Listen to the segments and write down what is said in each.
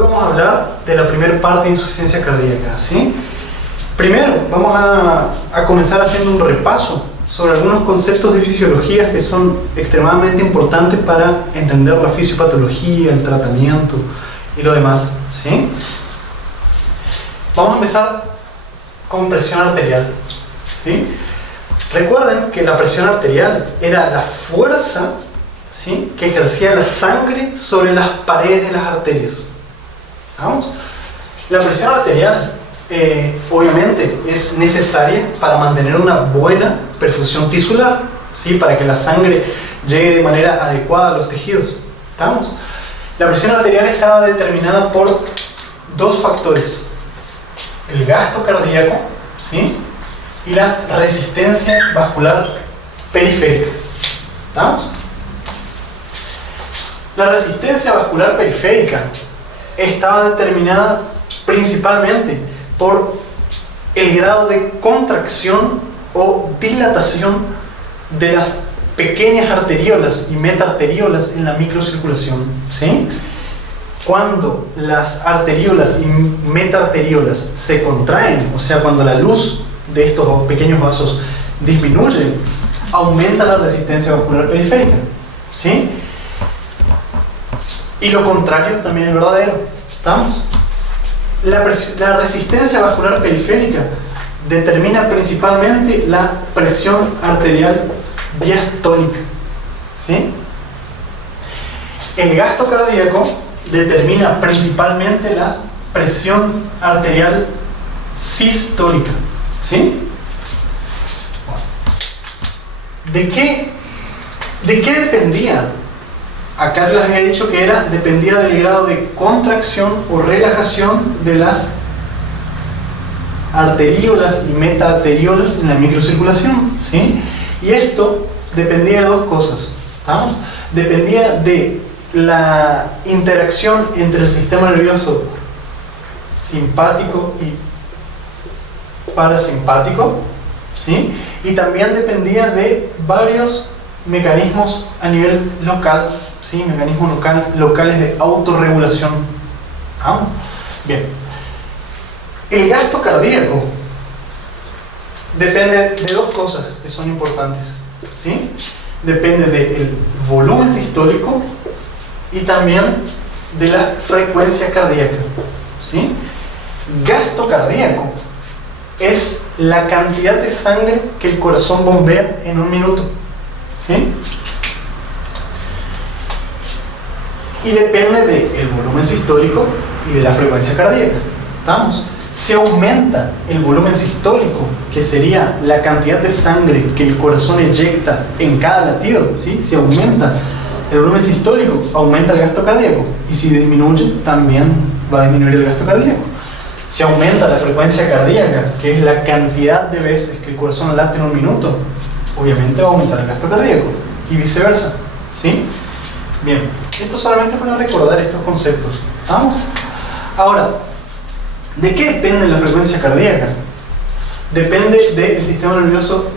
Hoy vamos a hablar de la primera parte de insuficiencia cardíaca, ¿sí? Primero, vamos a comenzar haciendo un repaso sobre algunos conceptos de fisiología que son extremadamente importantes para entender la fisiopatología, el tratamiento y lo demás, ¿sí? Vamos a empezar con presión arterial, ¿sí? Recuerden que la presión arterial era la fuerza, ¿sí?, que ejercía la sangre sobre las paredes de las arterias. ¿Vamos? La presión arterial obviamente es necesaria para mantener una buena perfusión tisular, ¿sí?, para que la sangre llegue de manera adecuada a los tejidos. ¿Estamos? La presión arterial estaba determinada por dos factores: el gasto cardíaco, ¿sí?, y la resistencia vascular periférica. ¿Estamos? La resistencia vascular periférica estaba determinada principalmente por el grado de contracción o dilatación de las pequeñas arteriolas y metaarteriolas en la microcirculación, ¿sí? Cuando las arteriolas y metaarteriolas se contraen, o sea, cuando la luz de estos pequeños vasos disminuye, aumenta la resistencia vascular periférica, ¿sí? Y lo contrario también es verdadero. ¿Estamos? La resistencia vascular periférica determina principalmente la presión arterial diastólica, ¿sí? El gasto cardíaco determina principalmente la presión arterial sistólica, ¿sí? ¿De qué dependía? Acá les había dicho que dependía del grado de contracción o relajación de las arteriolas y metaarteriolas en la microcirculación, ¿sí? Y esto dependía de dos cosas, ¿estamos? Dependía de la interacción entre el sistema nervioso simpático y parasimpático, ¿sí? Y también dependía de varios mecanismos a nivel local, ¿sí? Mecanismos locales de autorregulación. ¿Ah? Bien. El gasto cardíaco depende de dos cosas que son importantes, ¿sí? Depende del volumen sistólico y también de la frecuencia cardíaca, ¿sí? Gasto cardíaco es la cantidad de sangre que el corazón bombea en un minuto, ¿sí? Y depende del volumen sistólico y de la frecuencia cardíaca. ¿Estamos? Si aumenta el volumen sistólico, que sería la cantidad de sangre que el corazón eyecta en cada latido, ¿sí? Si aumenta el volumen sistólico, aumenta el gasto cardíaco. Y si disminuye, también va a disminuir el gasto cardíaco. Si aumenta la frecuencia cardíaca, que es la cantidad de veces que el corazón late en un minuto, obviamente va a aumentar el gasto cardíaco. Y viceversa, ¿sí? Bien, esto solamente para recordar estos conceptos. ¿Vamos? Ahora, ¿de qué depende la frecuencia cardíaca? Depende del sistema nervioso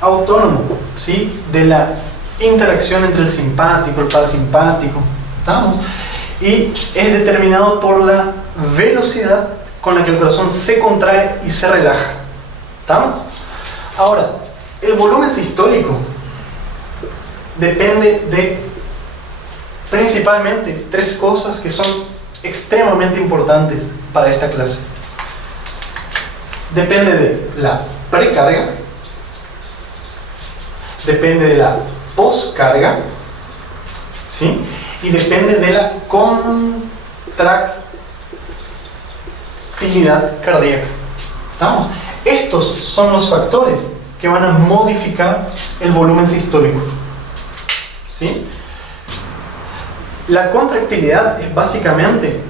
autónomo, ¿sí? De la interacción entre el simpático y el parasimpático. ¿Estamos? Y es determinado por la velocidad con la que el corazón se contrae y se relaja. ¿Estamos? Ahora, el volumen sistólico depende de principalmente tres cosas que son extremadamente importantes para esta clase. Depende de la precarga, depende de la poscarga, ¿sí? Y depende de la contractilidad cardíaca. ¿Estamos? Estos son los factores que van a modificar el volumen sistólico, ¿sí? La contractilidad es básicamente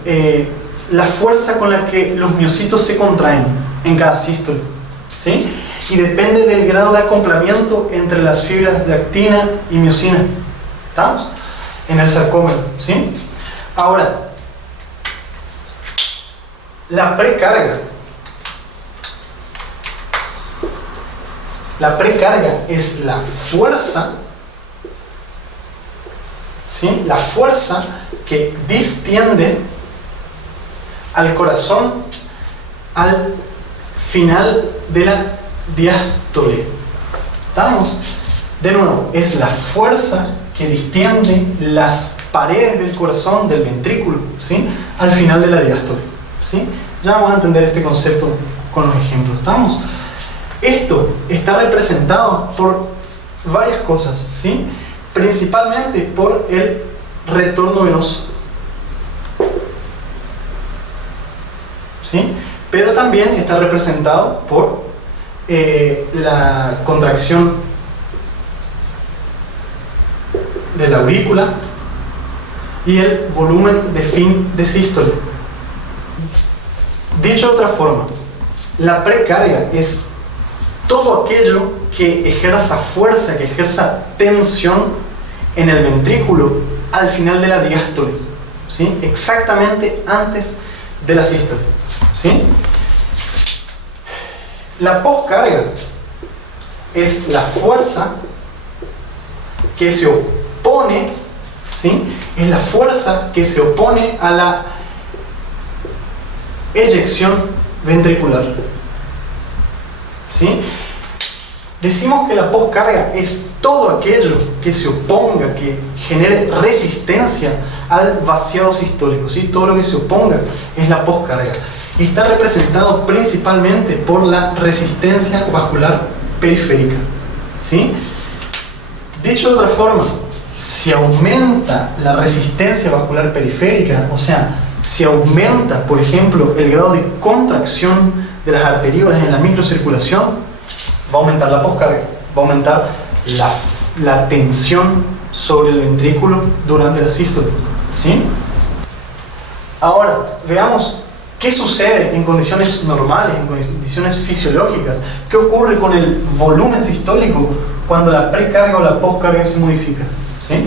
la fuerza con la que los miocitos se contraen en cada sístole, ¿sí? Y depende del grado de acoplamiento entre las fibras de actina y miocina. ¿Estamos? En el sarcómero, ¿sí? Ahora, la precarga. La precarga es la fuerza, ¿sí? La fuerza que distiende al corazón al final de la diástole. ¿Estamos? De nuevo, es la fuerza que distiende las paredes del corazón, del ventrículo, ¿sí?, al final de la diástole, ¿sí? Ya vamos a entender este concepto con los ejemplos. ¿Estamos? Esto está representado por varias cosas, ¿sí? Principalmente por el retorno venoso, ¿sí? Pero también está representado por la contracción de la aurícula y el volumen de fin de sístole. Dicho de otra forma, la precarga es todo aquello que ejerza fuerza, que ejerza tensión en el ventrículo al final de la diástole, ¿sí?, exactamente antes de la sístole, ¿sí? La poscarga es la fuerza que se opone, ¿sí?, es la fuerza que se opone a la eyección ventricular, ¿sí? Decimos que la poscarga es todo aquello que se oponga, que genere resistencia al vaciado sistólico, ¿sí? Todo lo que se oponga es la poscarga. Y está representado principalmente por la resistencia vascular periférica, ¿sí? Dicho de otra forma, si aumenta la resistencia vascular periférica, o sea, si aumenta, por ejemplo, el grado de contracción de las arteriolas en la microcirculación, va a aumentar la poscarga, va a aumentar la tensión sobre el ventrículo durante la sístole, ¿sí? Ahora, veamos qué sucede en condiciones normales, en condiciones fisiológicas. ¿Qué ocurre con el volumen sistólico cuando la precarga o la poscarga se modifica? ¿Sí?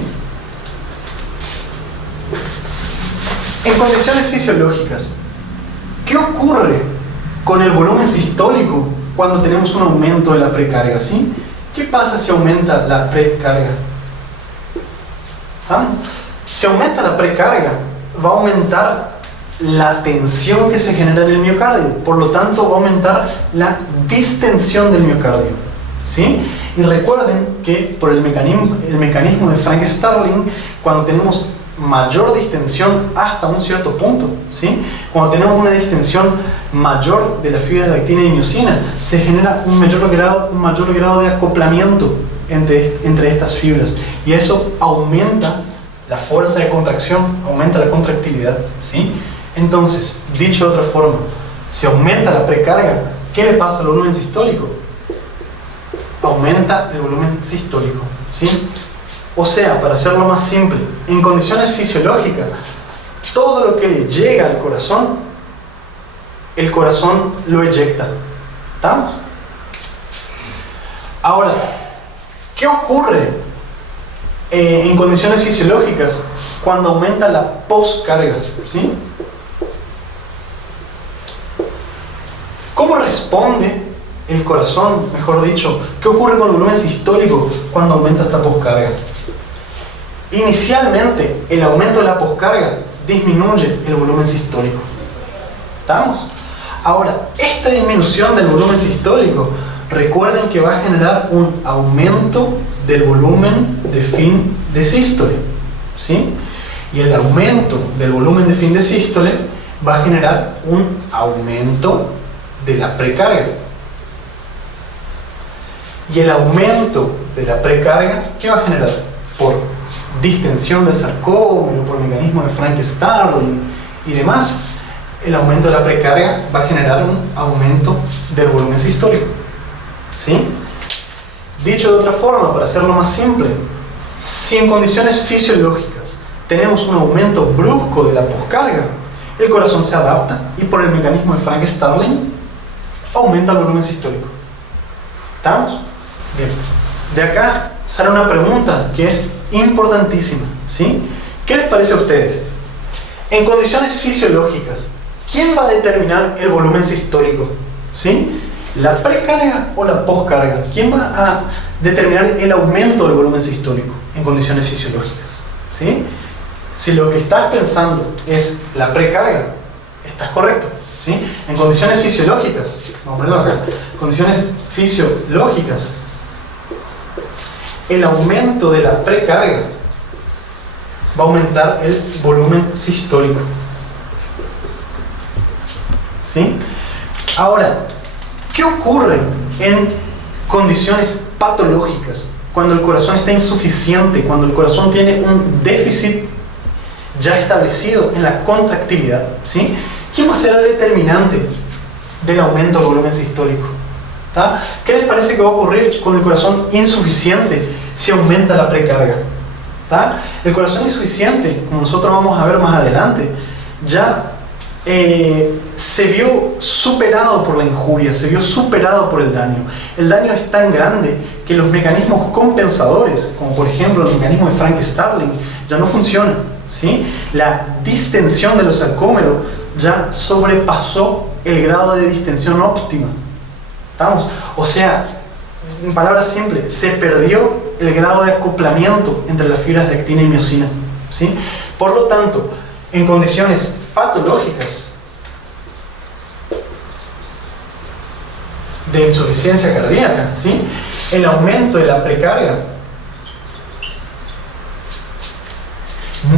En condiciones fisiológicas, ¿qué ocurre con el volumen sistólico cuando tenemos un aumento de la precarga? ¿Sí? ¿Qué pasa si aumenta la precarga? ¿Ah? Si aumenta la precarga, va a aumentar la tensión que se genera en el miocardio, por lo tanto va a aumentar la distensión del miocardio, ¿sí? Y recuerden que por el mecanismo de Frank Starling, cuando tenemos mayor distensión hasta un cierto punto, ¿sí?, cuando tenemos una distensión mayor de las fibras de actina y miosina, se genera un mayor grado de acoplamiento entre estas fibras, y eso aumenta la fuerza de contracción, aumenta la contractilidad, ¿sí? Entonces, dicho de otra forma, si aumenta la precarga, ¿qué le pasa al volumen sistólico? Aumenta el volumen sistólico, ¿sí? O sea, para hacerlo más simple, en condiciones fisiológicas, todo lo que le llega al corazón, el corazón lo eyecta. ¿Estamos? Ahora, ¿qué ocurre en condiciones fisiológicas cuando aumenta la poscarga? ¿Sí? ¿Cómo responde el corazón, mejor dicho? ¿Qué ocurre con el volumen sistólico cuando aumenta esta poscarga? Inicialmente, el aumento de la poscarga disminuye el volumen sistólico. ¿Estamos? Ahora, esta disminución del volumen sistólico, recuerden que va a generar un aumento del volumen de fin de sístole, ¿sí? Y el aumento del volumen de fin de sístole va a generar un aumento de la precarga. Y el aumento de la precarga, ¿qué va a generar? Por distensión del sarcómero, por mecanismo de Frank Starling y demás, el aumento de la precarga va a generar un aumento del volumen sistólico, ¿sí? Dicho de otra forma, para hacerlo más simple, si en condiciones fisiológicas tenemos un aumento brusco de la poscarga, el corazón se adapta y por el mecanismo de Frank Starling aumenta el volumen sistólico. ¿Estamos? Bien. De acá sale una pregunta que es importantísima, ¿sí? ¿Qué les parece a ustedes? En condiciones fisiológicas, ¿quién va a determinar el volumen sistólico? ¿Sí? ¿La precarga o la poscarga? ¿Quién va a determinar el aumento del volumen sistólico en condiciones fisiológicas? ¿Sí? Si lo que estás pensando es la precarga, estás correcto, ¿sí? En condiciones fisiológicas, vamos a ponerlo acá, condiciones fisiológicas, el aumento de la precarga va a aumentar el volumen sistólico, ¿sí? Ahora, ¿qué ocurre en condiciones patológicas? Cuando el corazón está insuficiente, cuando el corazón tiene un déficit ya establecido en la contractilidad, ¿sí? ¿Quién va a ser el determinante del aumento del volumen sistólico? ¿Tá? ¿Qué les parece que va a ocurrir con el corazón insuficiente si aumenta la precarga? ¿Tá? El corazón insuficiente, como nosotros vamos a ver más adelante, ya se vio superado por la injuria, se vio superado por el daño. El daño es tan grande que los mecanismos compensadores, como por ejemplo el mecanismo de Frank-Starling, ya no funcionan, ¿sí? La distensión de los sarcómeros ya sobrepasó el grado de distensión óptima. ¿Estamos? O sea, en palabras simples, se perdió el grado de acoplamiento entre las fibras de actina y miosina, ¿sí? Por lo tanto, en condiciones patológicas de insuficiencia cardíaca, ¿sí? El aumento de la precarga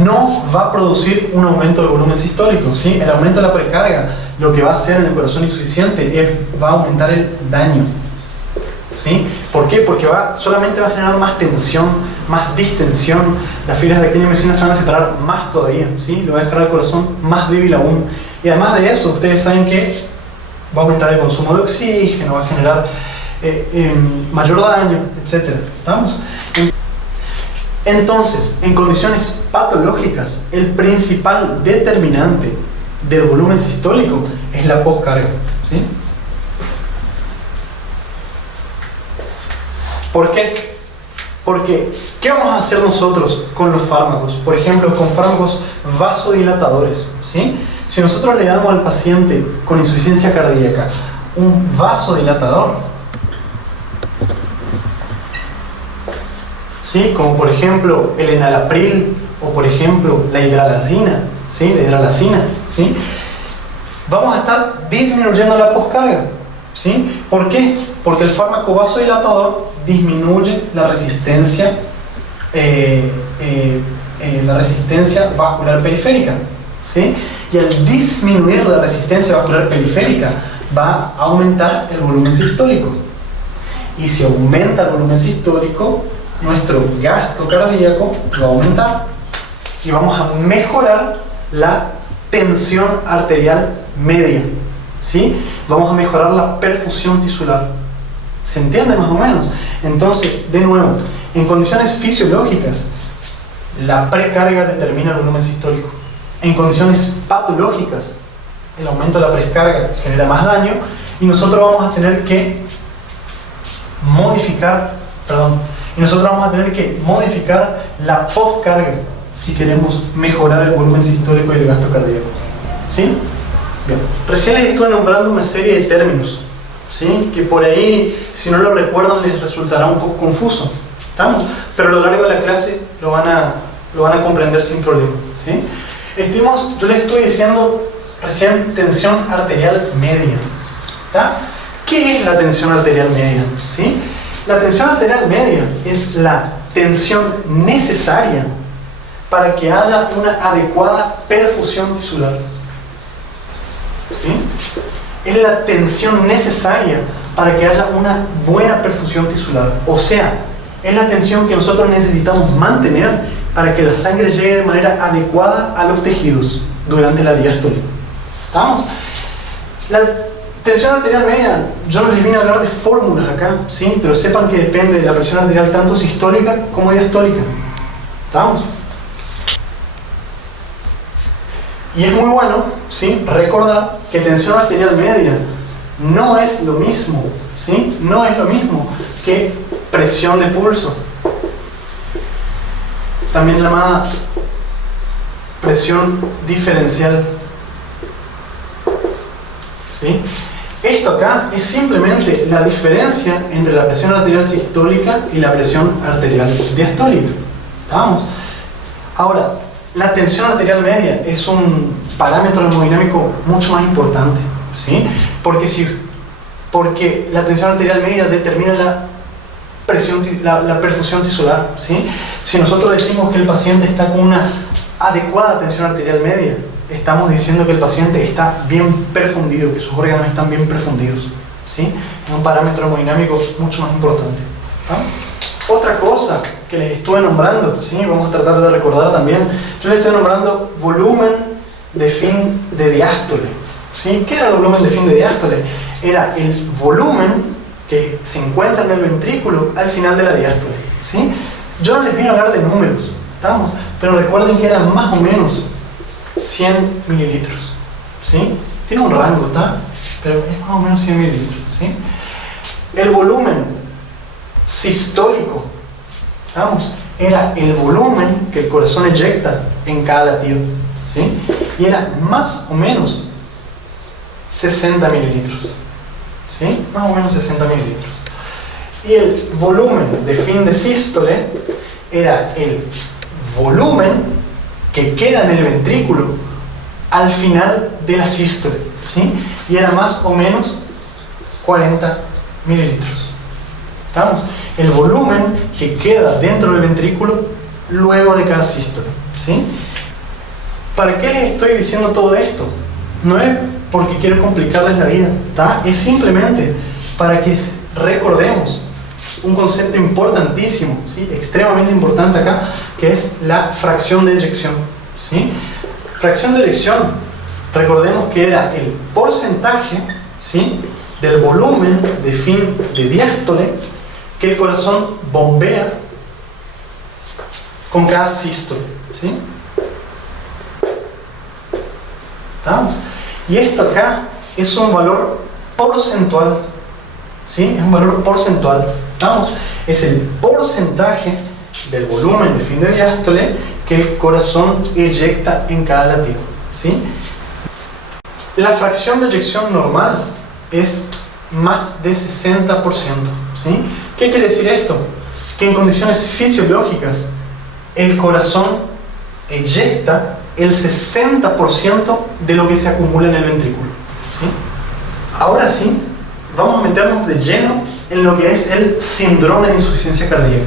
no va a producir un aumento del volumen sistólico, ¿sí? El aumento de la precarga lo que va a hacer en el corazón insuficiente va a aumentar el daño, ¿sí? ¿Por qué? Porque solamente va a generar más tensión, más distensión. Las fibras de actina y miosina se van a separar más todavía, ¿sí? Lo va a dejar al corazón más débil aún. Y además de eso, ustedes saben que va a aumentar el consumo de oxígeno, va a generar mayor daño, etc. ¿Estamos? Entonces, en condiciones patológicas, el principal determinante del volumen sistólico es la poscarga, ¿sí? ¿Por qué? Porque, ¿qué vamos a hacer nosotros con los fármacos? Por ejemplo, con fármacos vasodilatadores, ¿sí? Si nosotros le damos al paciente con insuficiencia cardíaca un vasodilatador, ¿sí? Como por ejemplo el enalapril o por ejemplo la hidralazina, ¿sí? La hidralazina, ¿sí? Vamos a estar disminuyendo la poscarga, ¿sí? ¿Por qué? Porque el fármaco vasodilatador disminuye la resistencia vascular periférica, ¿sí? Y al disminuir la resistencia vascular periférica va a aumentar el volumen sistólico. Y si aumenta el volumen sistólico, nuestro gasto cardíaco va a aumentar y vamos a mejorar la tensión arterial media, ¿sí? Vamos a mejorar la perfusión tisular. ¿Se entiende más o menos? Entonces, de nuevo, en condiciones fisiológicas, la precarga determina el volumen sistólico. En condiciones patológicas, el aumento de la precarga genera más daño y nosotros vamos a tener que modificar la poscarga si queremos mejorar el volumen sistólico y el gasto cardíaco, ¿sí? Bien. Recién les estuve nombrando una serie de términos, ¿sí? Que por ahí, si no lo recuerdan, les resultará un poco confuso, ¿estamos? Pero a lo largo de la clase lo van a comprender sin problema, ¿sí? Yo les estoy diciendo recién tensión arterial media, ¿tá? ¿Qué es la tensión arterial media? ¿Sí? La tensión arterial media es la tensión necesaria para que haya una adecuada perfusión tisular, ¿sí? Es la tensión necesaria para que haya una buena perfusión tisular. O sea, es la tensión que nosotros necesitamos mantener para que la sangre llegue de manera adecuada a los tejidos durante la diástole. ¿Estamos? La tensión arterial media, yo no les vine a hablar de fórmulas acá, ¿sí? Pero sepan que depende de la presión arterial tanto sistólica como diastólica. ¿Estamos? Y es muy bueno, ¿sí?, recordar que tensión arterial media no es lo mismo, ¿sí? No es lo mismo que presión de pulso, también llamada presión diferencial, ¿sí? Esto acá es simplemente la diferencia entre la presión arterial sistólica y la presión arterial diastólica. ¿Estamos? Ahora, la tensión arterial media es un parámetro hemodinámico mucho más importante, ¿sí? Porque la tensión arterial media determina la perfusión tisular, ¿sí? Si nosotros decimos que el paciente está con una adecuada tensión arterial media, estamos diciendo que el paciente está bien perfundido, que sus órganos están bien perfundidos, ¿sí? Es un parámetro hemodinámico mucho más importante, ¿no? Otra cosa que les estuve nombrando, ¿sí? Vamos a tratar de recordar también, yo les estoy nombrando volumen de fin de diástole, ¿sí? ¿Qué era el volumen de fin de diástole? Era el volumen que se encuentra en el ventrículo al final de la diástole, ¿sí? Yo no les vine a hablar de números, ¿estamos? Pero recuerden que eran más o menos 100 mililitros, ¿sí? Tiene un rango, ¿está? Pero es más o menos 100 mililitros, ¿sí? El volumen sistólico, ¿estamos? Era el volumen que el corazón eyecta en cada latido, ¿sí? Y era más o menos 60 mililitros, ¿sí? Más o menos 60 mililitros. Y el volumen de fin de sístole era el volumen que queda en el ventrículo al final de la sístole, ¿sí? Y era más o menos 40 mililitros. ¿Estamos? El volumen que queda dentro del ventrículo luego de cada sístole, ¿sí? ¿Para qué les estoy diciendo todo esto? No es porque quiero complicarles la vida, ¿tá? Es simplemente para que recordemos un concepto importantísimo, ¿sí? Extremadamente importante acá, que es la fracción de eyección, ¿sí? Fracción de eyección, recordemos que era el porcentaje, ¿sí?, del volumen de fin de diástole que el corazón bombea con cada sístole, ¿sí? ¿Estamos? Y esto acá es un valor porcentual, ¿sí? Es un valor porcentual, ¿estamos? Es el porcentaje del volumen de fin de diástole que el corazón eyecta en cada latido, ¿sí? La fracción de eyección normal es más de 60%, ¿sí? ¿Qué quiere decir esto? Que en condiciones fisiológicas el corazón eyecta el 60% de lo que se acumula en el ventrículo, ¿sí? Ahora sí, vamos a meternos de lleno en lo que es el síndrome de insuficiencia cardíaca.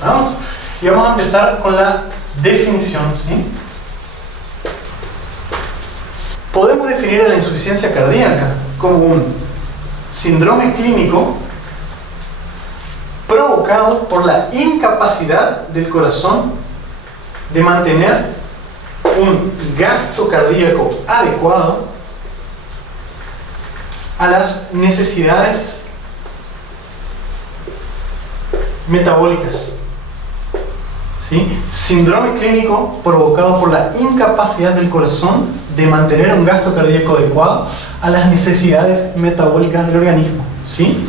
¿Vamos? Y vamos a empezar con la definición, ¿sí? Podemos definir a la insuficiencia cardíaca como un síndrome clínico provocado por la incapacidad del corazón de mantener un gasto cardíaco adecuado a las necesidades metabólicas, ¿sí? Síndrome clínico provocado por la incapacidad del corazón de mantener un gasto cardíaco adecuado a las necesidades metabólicas del organismo, ¿sí?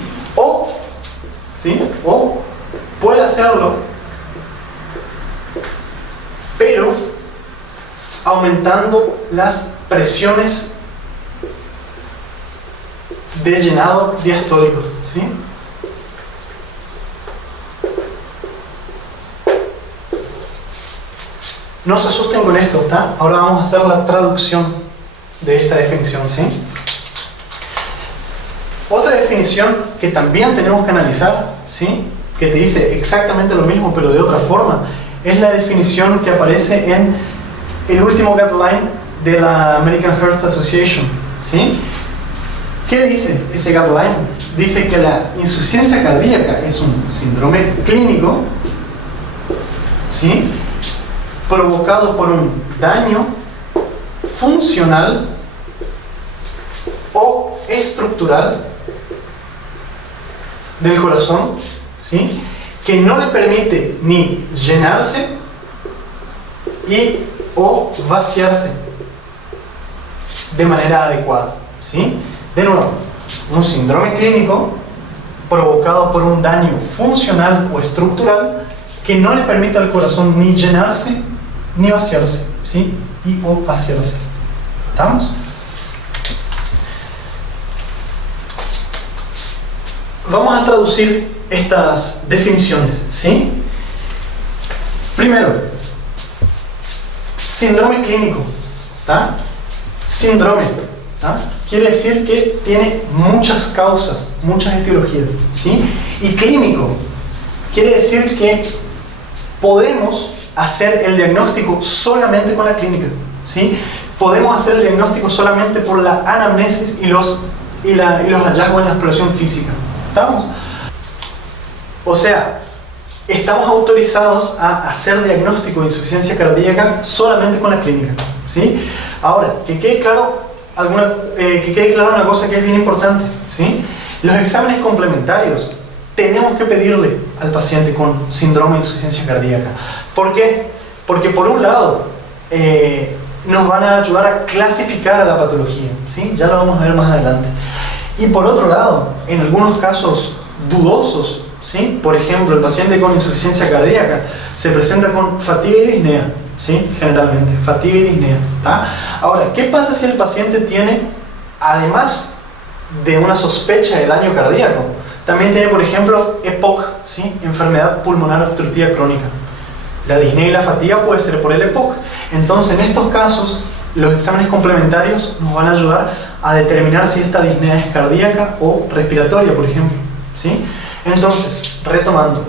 O puede hacerlo, pero aumentando las presiones de llenado diastólico, ¿sí? No se asusten con esto, ¿está? Ahora vamos a hacer la traducción de esta definición, ¿sí? Otra definición que también tenemos que analizar, ¿sí?, que te dice exactamente lo mismo pero de otra forma, es la definición que aparece en el último guideline de la American Heart Association, ¿sí? ¿Qué dice ese guideline? Dice que la insuficiencia cardíaca es un síndrome clínico, ¿sí?, provocado por un daño funcional o estructural del corazón, ¿sí?, que no le permite ni llenarse o vaciarse de manera adecuada, ¿sí? De nuevo, un síndrome clínico provocado por un daño funcional o estructural que no le permite al corazón ni llenarse ni vaciarse, ¿sí?, o vaciarse. ¿Estamos? Vamos a traducir estas definiciones, ¿sí? Primero, Síndrome clínico, ¿tá? Síndrome, ¿tá? Quiere decir que tiene muchas causas, muchas etiologías, ¿sí? Y clínico quiere decir que podemos hacer el diagnóstico solamente con la clínica, ¿sí? Podemos hacer el diagnóstico solamente por la anamnesis y los hallazgos en la exploración física. ¿Estamos? O sea, estamos autorizados a hacer diagnóstico de insuficiencia cardíaca solamente con la clínica, ¿sí? Ahora, que quede claro una cosa que es bien importante, ¿sí? Los exámenes complementarios tenemos que pedirle al paciente con síndrome de insuficiencia cardíaca. ¿Por qué? Porque por un lado nos van a ayudar a clasificar a la patología, ¿sí? Ya lo vamos a ver más adelante. Y por otro lado, en algunos casos dudosos, ¿sí? Por ejemplo, el paciente con insuficiencia cardíaca se presenta con fatiga y disnea, ¿sí? Generalmente, fatiga y disnea, ¿tá? Ahora, ¿qué pasa si el paciente tiene, además de una sospecha de daño cardíaco, también tiene, por ejemplo, EPOC, ¿sí? Enfermedad pulmonar obstructiva crónica? La disnea y la fatiga puede ser por el EPOC. Entonces, en estos casos, los exámenes complementarios nos van a ayudar a determinar si esta disnea es cardíaca o respiratoria, por ejemplo, ¿sí? Entonces, retomando,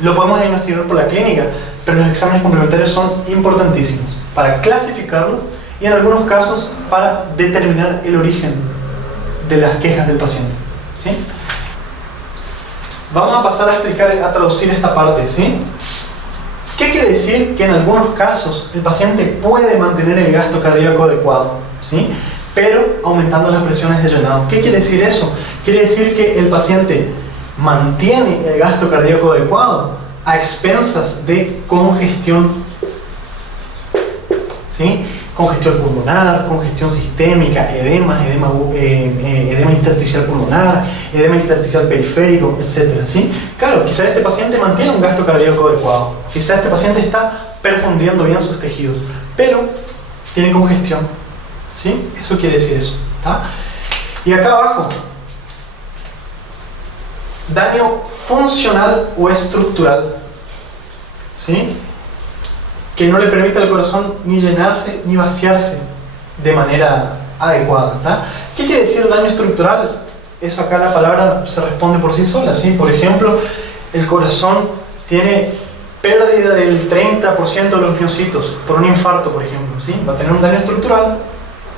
lo podemos diagnosticar por la clínica, pero los exámenes complementarios son importantísimos para clasificarlos y en algunos casos para determinar el origen de las quejas del paciente, ¿sí? Vamos a pasar a traducir esta parte, ¿sí? ¿Qué quiere decir? Que en algunos casos el paciente puede mantener el gasto cardíaco adecuado, ¿sí? Pero aumentando las presiones de llenado. ¿Qué quiere decir eso? Quiere decir que el paciente mantiene el gasto cardíaco adecuado a expensas de congestión, ¿sí? Congestión pulmonar, congestión sistémica, edema intersticial pulmonar, edema intersticial periférico, etc., ¿sí? Claro, quizás este paciente mantiene un gasto cardíaco adecuado, quizás este paciente está perfundiendo bien sus tejidos, pero tiene congestión, ¿sí? Eso quiere decir eso, ¿tá? Y acá abajo, daño funcional o estructural, ¿sí? Que no le permite al corazón ni llenarse ni vaciarse de manera adecuada, ¿tá? ¿Qué quiere decir daño estructural? Eso acá la palabra se responde por sí sola, ¿sí? Por ejemplo, el corazón tiene pérdida del 30% de los miocitos por un infarto, por ejemplo, ¿sí? Va a tener un daño estructural,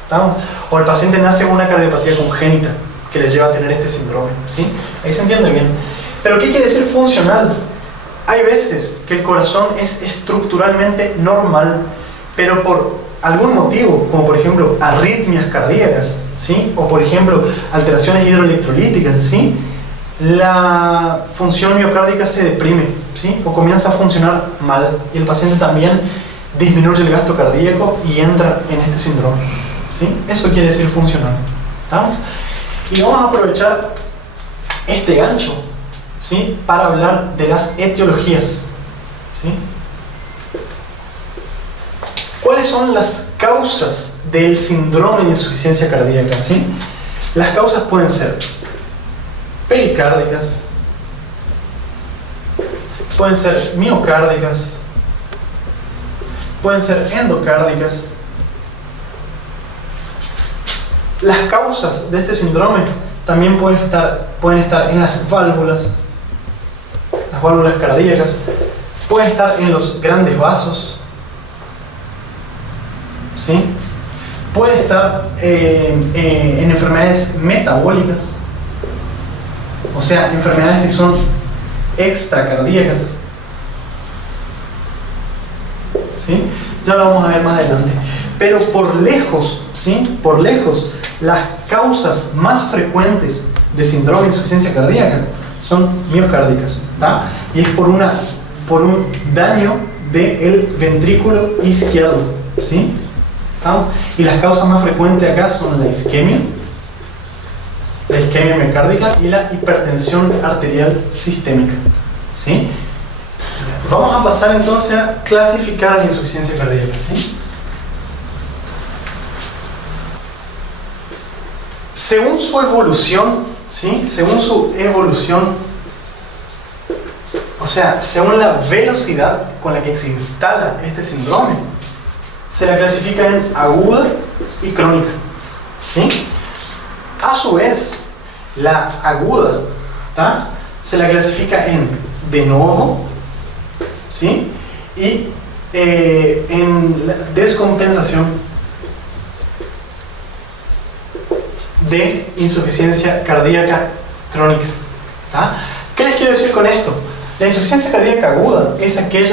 ¿tá? O el paciente nace con una cardiopatía congénita que le lleva a tener este síndrome, ¿sí? Ahí se entiende bien. Pero ¿qué quiere decir funcional? Hay veces que el corazón es estructuralmente normal, pero por algún motivo, como por ejemplo arritmias cardíacas, ¿sí? O por ejemplo alteraciones hidroelectrolíticas, ¿sí? La función miocárdica se deprime, ¿sí? O comienza a funcionar mal y el paciente también disminuye el gasto cardíaco y entra en este síndrome, ¿sí? Eso quiere decir funcional, ¿estamos? Y vamos a aprovechar este gancho, ¿sí? Para hablar de las etiologías, ¿sí? ¿Cuáles son las causas del síndrome de insuficiencia cardíaca, ¿sí? Las causas pueden ser pericárdicas, pueden ser miocárdicas, pueden ser endocárdicas. Las causas de este síndrome también pueden estar en las válvulas cardíacas, puede estar en los grandes vasos, ¿sí? Puede estar en enfermedades metabólicas, o sea, enfermedades que son extracardíacas, ¿sí? Ya lo vamos a ver más adelante. Pero por lejos, ¿sí? Por lejos, las causas más frecuentes de síndrome de insuficiencia cardíaca son miocárdicas, ¿tá? Y es por un daño del ventrículo izquierdo, ¿sí? ¿Tá? Y las causas más frecuentes acá son la isquemia miocárdica y la hipertensión arterial sistémica, ¿sí? Vamos a pasar entonces a clasificar la insuficiencia cardíaca, ¿sí? Según su evolución, ¿sí? Según su evolución, o sea, según la velocidad con la que se instala este síndrome, se la clasifica en aguda y crónica, ¿sí? A su vez, la aguda, ¿tá?, se la clasifica en de novo, ¿sí?, y en la descompensación de insuficiencia cardíaca crónica, ¿tá? ¿Qué les quiero decir con esto? La insuficiencia cardíaca aguda es aquel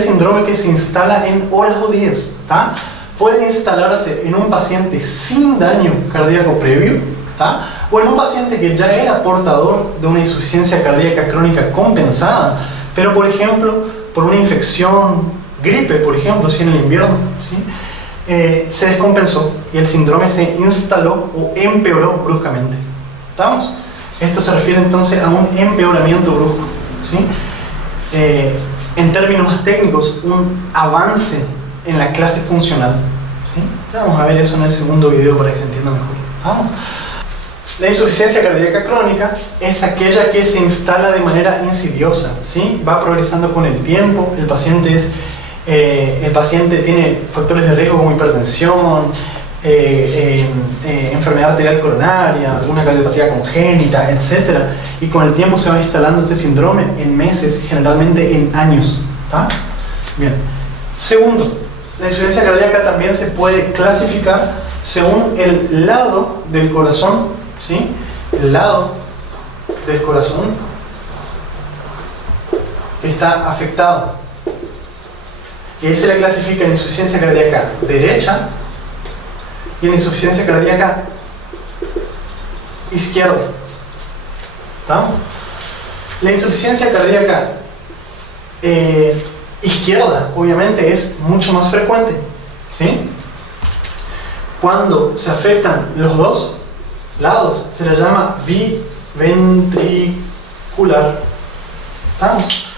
síndrome que se instala en horas o días, ¿tá? Puede instalarse en un paciente sin daño cardíaco previo, ¿tá?, o en un paciente que ya era portador de una insuficiencia cardíaca crónica compensada, pero por ejemplo, por una infección, gripe por ejemplo, si en el invierno, ¿sí?, se descompensó y el síndrome se instaló o empeoró bruscamente. ¿Estamos? Esto se refiere entonces a un empeoramiento brusco, ¿sí? En términos más técnicos, un avance en la clase funcional, ¿sí? Ya vamos a ver eso en el segundo video para que se entienda mejor. ¿Vamos? La insuficiencia cardíaca crónica es aquella que se instala de manera insidiosa, ¿sí? Va progresando con el tiempo, el paciente tiene factores de riesgo como hipertensión, enfermedad arterial coronaria, alguna cardiopatía congénita, etc. Y con el tiempo se va instalando este síndrome en meses, generalmente en años, ¿tá? Bien. Segundo, la insuficiencia cardíaca también se puede clasificar según el lado del corazón, ¿sí? El lado del corazón que está afectado. Y ahí se le clasifica en insuficiencia cardíaca derecha y en insuficiencia cardíaca izquierda. ¿Está? La insuficiencia cardíaca izquierda, obviamente, es mucho más frecuente, ¿sí? Cuando se afectan los dos lados, se le llama biventricular. ¿Estamos?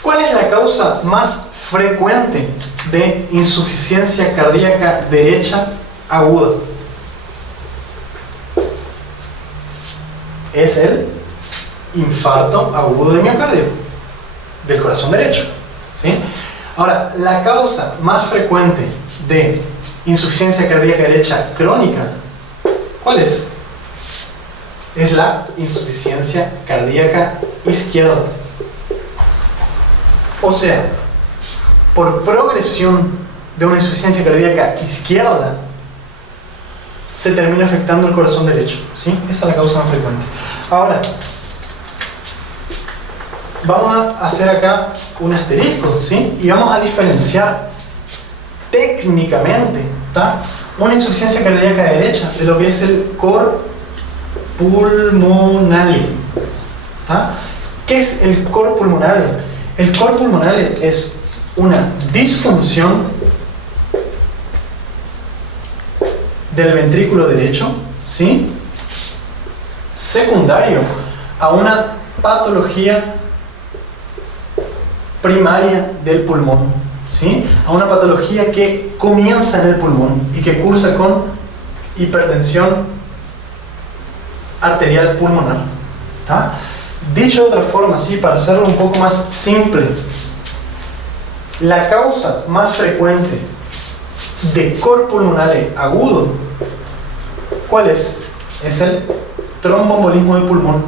¿Cuál es la causa más frecuente de insuficiencia cardíaca derecha aguda? Es el infarto agudo de miocardio del corazón derecho, ¿sí? Ahora, la causa más frecuente de insuficiencia cardíaca derecha crónica, ¿cuál es? Es la insuficiencia cardíaca izquierda. O sea, por progresión de una insuficiencia cardíaca izquierda, se termina afectando el corazón derecho, ¿sí? Esa es la causa más frecuente. Ahora, vamos a hacer acá un asterisco, ¿sí? Y vamos a diferenciar técnicamente, ¿tá?, una insuficiencia cardíaca derecha de lo que es el cor pulmonale, ¿tá? ¿Qué es el cor pulmonale? El cor pulmonale es una disfunción del ventrículo derecho, ¿sí?, secundario a una patología primaria del pulmón, ¿sí?, a una patología que comienza en el pulmón y que cursa con hipertensión arterial pulmonar, ¿tá? Dicho de otra forma, ¿sí?, para hacerlo un poco más simple, la causa más frecuente de cor pulmonale agudo, ¿cuál es? Es el tromboembolismo de pulmón,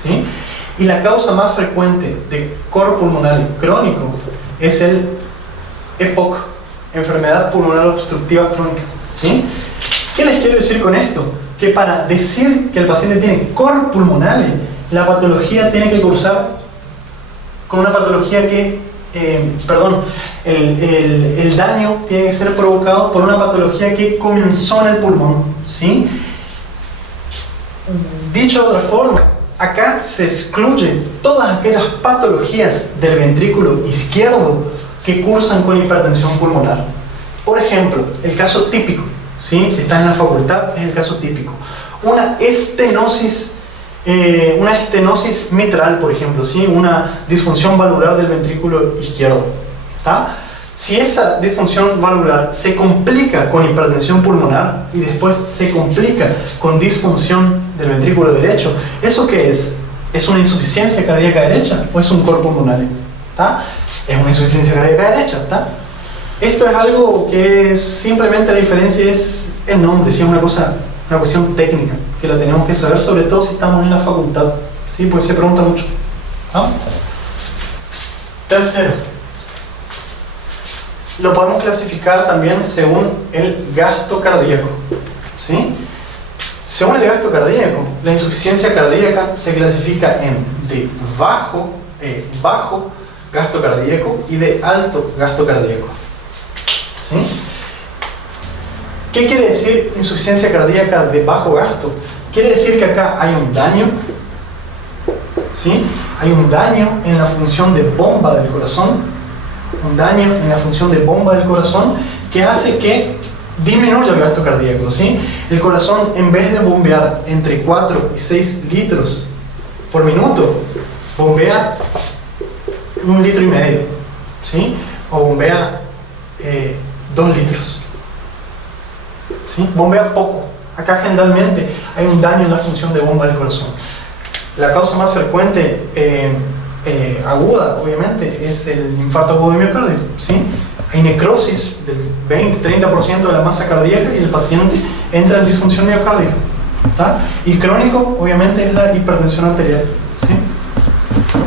¿sí? Y la causa más frecuente de cor pulmonale crónico es el EPOC, enfermedad pulmonar obstructiva crónica, ¿sí? ¿Qué les quiero decir con esto? Que para decir que el paciente tiene cor pulmonale, la patología tiene que cursar con una patología que, el daño tiene que ser provocado por una patología que comenzó en el pulmón, ¿sí? Dicho de otra forma, acá se excluyen todas aquellas patologías del ventrículo izquierdo que cursan con hipertensión pulmonar. Por ejemplo, el caso típico, ¿sí?, si estás en la facultad, es el caso típico. Una estenosis mitral, por ejemplo, ¿sí?, una disfunción valvular del ventrículo izquierdo, ¿tá? Si esa disfunción valvular se complica con hipertensión pulmonar y después se complica con disfunción del ventrículo derecho, ¿eso qué es? ¿Es una insuficiencia cardíaca derecha o es un cor pulmonale? ¿Tá? Es una insuficiencia cardíaca derecha, ¿tá? Esto es algo que simplemente la diferencia es el nombre, ¿sí? Es una cuestión técnica que la tenemos que saber, sobre todo si estamos en la facultad, ¿sí? Pues se pregunta mucho. ¿Ah? Tercero, lo podemos clasificar también según el gasto cardíaco, ¿sí? Según el gasto cardíaco, la insuficiencia cardíaca se clasifica en de bajo gasto cardíaco y de alto gasto cardíaco, ¿sí? ¿Qué quiere decir insuficiencia cardíaca de bajo gasto? Quiere decir que acá hay un daño, ¿sí? Hay un daño en la función de bomba del corazón, un daño en la función de bomba del corazón que hace que disminuye el gasto cardíaco, ¿sí? El corazón, en vez de bombear entre 4 y 6 litros por minuto, bombea 1,5 litros, ¿sí? O bombea 2 litros, ¿sí? Bombea poco. Acá generalmente hay un daño en la función de bomba del corazón. La causa más frecuente aguda, obviamente, es el infarto agudo de miocardio, ¿sí? Hay necrosis del 20-30% de la masa cardíaca y el paciente entra en disfunción miocárdica, ¿tá? Y crónico, obviamente, es la hipertensión arterial, ¿sí?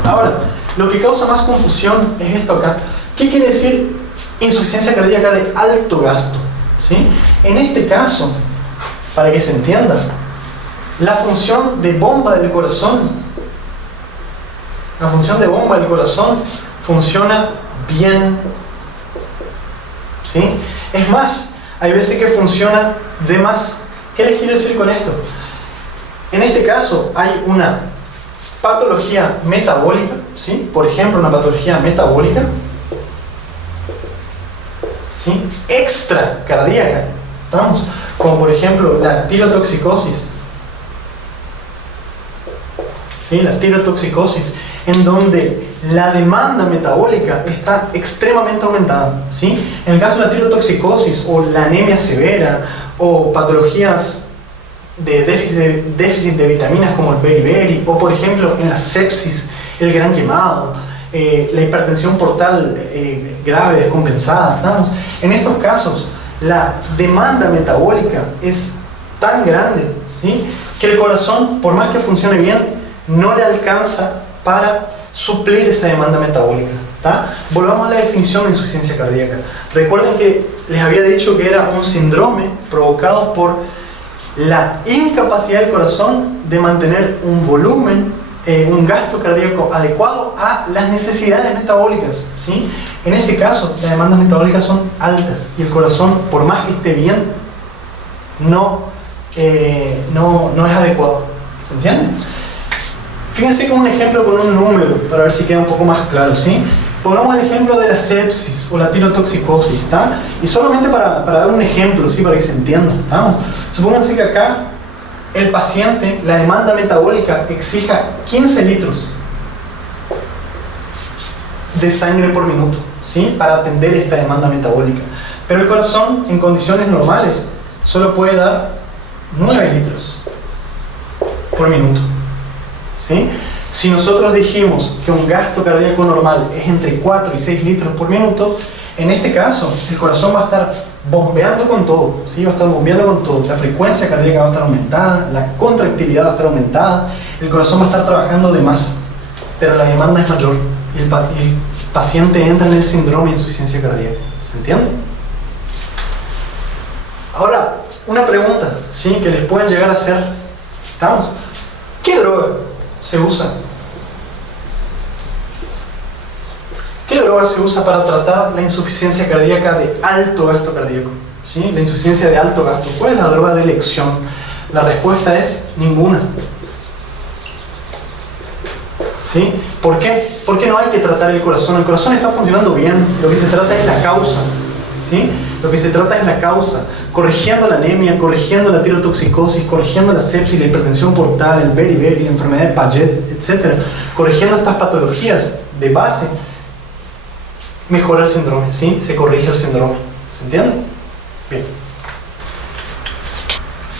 Ahora, lo que causa más confusión es esto acá. ¿Qué quiere decir insuficiencia cardíaca de alto gasto? ¿Sí? En este caso, para que se entienda, la función de bomba del corazón, funciona bien, ¿sí? Es más, hay veces que funciona de más. ¿Qué les quiero decir con esto? En este caso hay una patología metabólica, ¿sí? Por ejemplo, una patología metabólica, ¿sí? Extracardíaca, ¿estamos? Como por ejemplo la tirotoxicosis, ¿sí? La tirotoxicosis, en donde la demanda metabólica está extremadamente aumentada, ¿sí? En el caso de la tirotoxicosis o la anemia severa o patologías de déficit de vitaminas como el beriberi, o por ejemplo en la sepsis, el gran quemado, la hipertensión portal grave descompensada, ¿estamos? En estos casos la demanda metabólica es tan grande, ¿sí? Que el corazón, por más que funcione bien, no le alcanza para suplir esa demanda metabólica, ¿tá? Volvamos a la definición de insuficiencia cardíaca. Recuerden que les había dicho que era un síndrome provocado por la incapacidad del corazón de mantener un volumen, un gasto cardíaco adecuado a las necesidades metabólicas, ¿sí? En este caso, las demandas metabólicas son altas y el corazón, por más que esté bien, no es adecuado. ¿Se entiende? Fíjense con un ejemplo con un número para ver si queda un poco más claro, ¿sí? Pongamos el ejemplo de la sepsis o la tirotoxicosis, ¿está? Y solamente para dar un ejemplo, ¿sí? Para que se entienda, ¿estamos? Supónganse que acá el paciente, la demanda metabólica exija 15 litros de sangre por minuto, ¿sí? Para atender esta demanda metabólica. Pero el corazón, en condiciones normales, solo puede dar 9 litros por minuto, ¿sí? Si nosotros dijimos que un gasto cardíaco normal es entre 4 y 6 litros por minuto, en este caso el corazón va a estar bombeando con todo, ¿sí? Va a estar bombeando con todo. La frecuencia cardíaca va a estar aumentada, la contractilidad va a estar aumentada, el corazón va a estar trabajando de más, pero la demanda es mayor y el paciente entra en el síndrome de insuficiencia cardíaca. ¿Se entiende? Ahora, una pregunta, ¿sí? Que les pueden llegar a hacer. ¿Estamos? ¿Qué droga se usa? ¿Qué droga se usa para tratar la insuficiencia cardíaca de alto gasto cardíaco? ¿Sí? La insuficiencia de alto gasto. ¿Cuál es la droga de elección? La respuesta es ninguna. ¿Sí? ¿Por qué? Porque no hay que tratar el corazón. El corazón está funcionando bien. Lo que se trata es la causa, ¿sí? Lo que se trata es la causa. Corrigiendo la anemia, corrigiendo la tirotoxicosis, corrigiendo la sepsis, la hipertensión portal, el beriberi, la enfermedad de Paget, etc. Corrigiendo estas patologías de base, mejora el síndrome, ¿sí? Se corrige el síndrome. ¿Se entiende? Bien.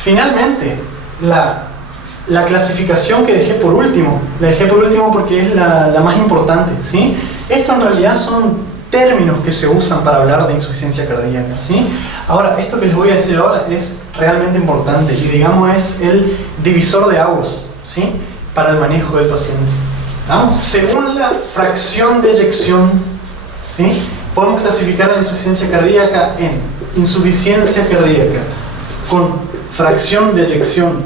Finalmente, la clasificación que dejé por último, la dejé por último porque es la más importante, ¿sí? Esto en realidad son términos que se usan para hablar de insuficiencia cardíaca, ¿sí? Ahora, esto que les voy a decir ahora es realmente importante y digamos es el divisor de aguas, ¿sí? Para el manejo del paciente. ¿Vamos? Según la fracción de eyección, ¿sí? Podemos clasificar la insuficiencia cardíaca en insuficiencia cardíaca con fracción de eyección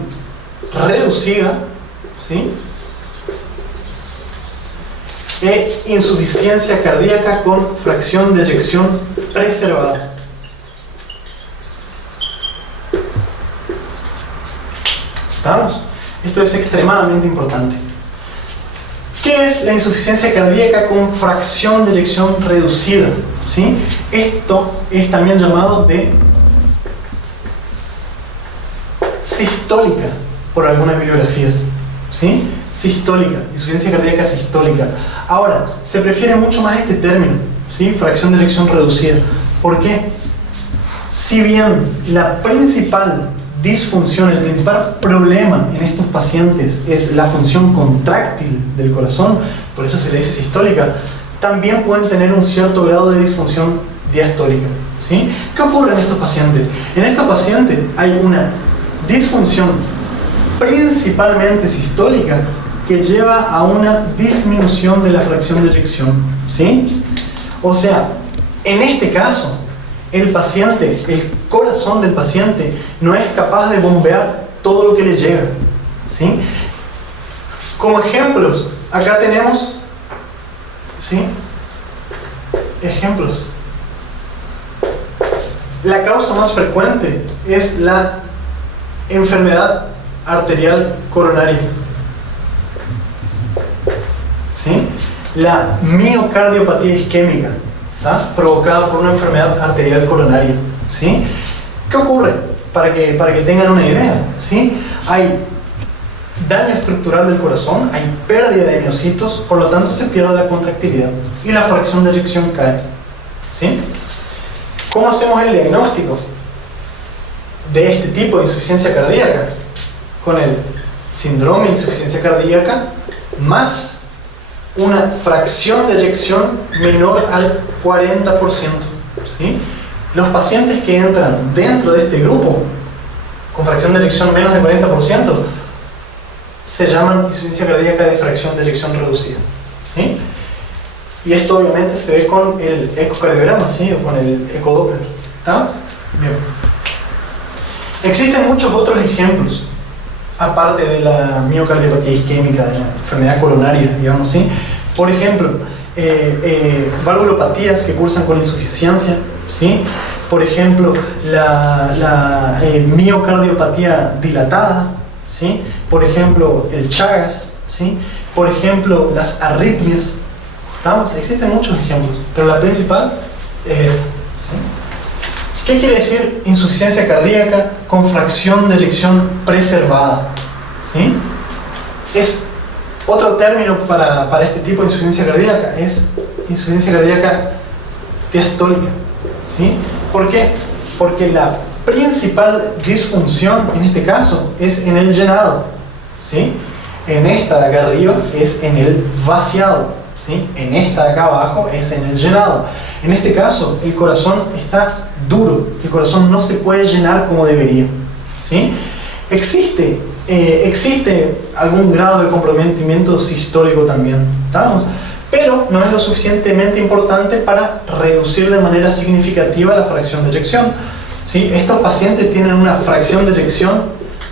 reducida, ¿sí? E insuficiencia cardíaca con fracción de eyección preservada. ¿Estamos? Esto es extremadamente importante. ¿Qué es la insuficiencia cardíaca con fracción de eyección reducida? ¿Sí? Esto es también llamado de sistólica por algunas bibliografías. ¿Sí? Sistólica, insuficiencia cardíaca sistólica. Ahora, se prefiere mucho más este término, ¿sí? Fracción de eyección reducida. ¿Por qué? Si bien la principal disfunción, el principal problema en estos pacientes es la función contráctil del corazón, por eso se le dice sistólica, también pueden tener un cierto grado de disfunción diastólica, ¿sí? ¿Qué ocurre en estos pacientes? En estos pacientes hay una disfunción principalmente sistólica que lleva a una disminución de la fracción de eyección, ¿sí? O sea, en este caso, el paciente, el corazón del paciente no es capaz de bombear todo lo que le llega, ¿sí? Como ejemplos, acá tenemos, ¿sí? Ejemplos. La causa más frecuente es la enfermedad arterial coronaria, ¿sí? La miocardiopatía isquémica, ¿tá? Provocada por una enfermedad arterial coronaria, ¿sí? ¿Qué ocurre? Para que tengan una idea, ¿sí? Hay daño estructural del corazón, hay pérdida de miocitos, por lo tanto se pierde la contractilidad y la fracción de eyección cae, ¿sí? ¿Cómo hacemos el diagnóstico de este tipo de insuficiencia cardíaca? Con el síndrome de insuficiencia cardíaca más una fracción de eyección menor al 40%, ¿sí? Los pacientes que entran dentro de este grupo con fracción de eyección menos del 40% se llaman insuficiencia cardíaca de fracción de eyección reducida, ¿sí? Y esto obviamente se ve con el ecocardiograma, ¿sí? O con el ecodoppler, ¿está? Bien. Existen muchos otros ejemplos aparte de la miocardiopatía isquémica, de la enfermedad coronaria, digamos, ¿sí? Por ejemplo, valvulopatías que cursan con insuficiencia, ¿sí? Por ejemplo, la miocardiopatía dilatada, ¿sí? Por ejemplo, el Chagas, ¿sí? Por ejemplo, las arritmias, ¿estamos? Existen muchos ejemplos, pero la principal es esta, ¿sí? ¿Qué quiere decir insuficiencia cardíaca con fracción de eyección preservada? ¿Sí? Es otro término para este tipo de insuficiencia cardíaca, es insuficiencia cardíaca diastólica, ¿sí? ¿Por qué? Porque la principal disfunción en este caso es en el llenado, ¿sí? En esta de acá arriba es en el vaciado, ¿sí? En esta de acá abajo es en el llenado. En este caso el corazón está duro, el corazón no se puede llenar como debería, ¿sí? Existe algún grado de comprometimiento sistólico también, ¿estamos? Pero no es lo suficientemente importante para reducir de manera significativa la fracción de eyección, ¿sí? Estos pacientes tienen una fracción de eyección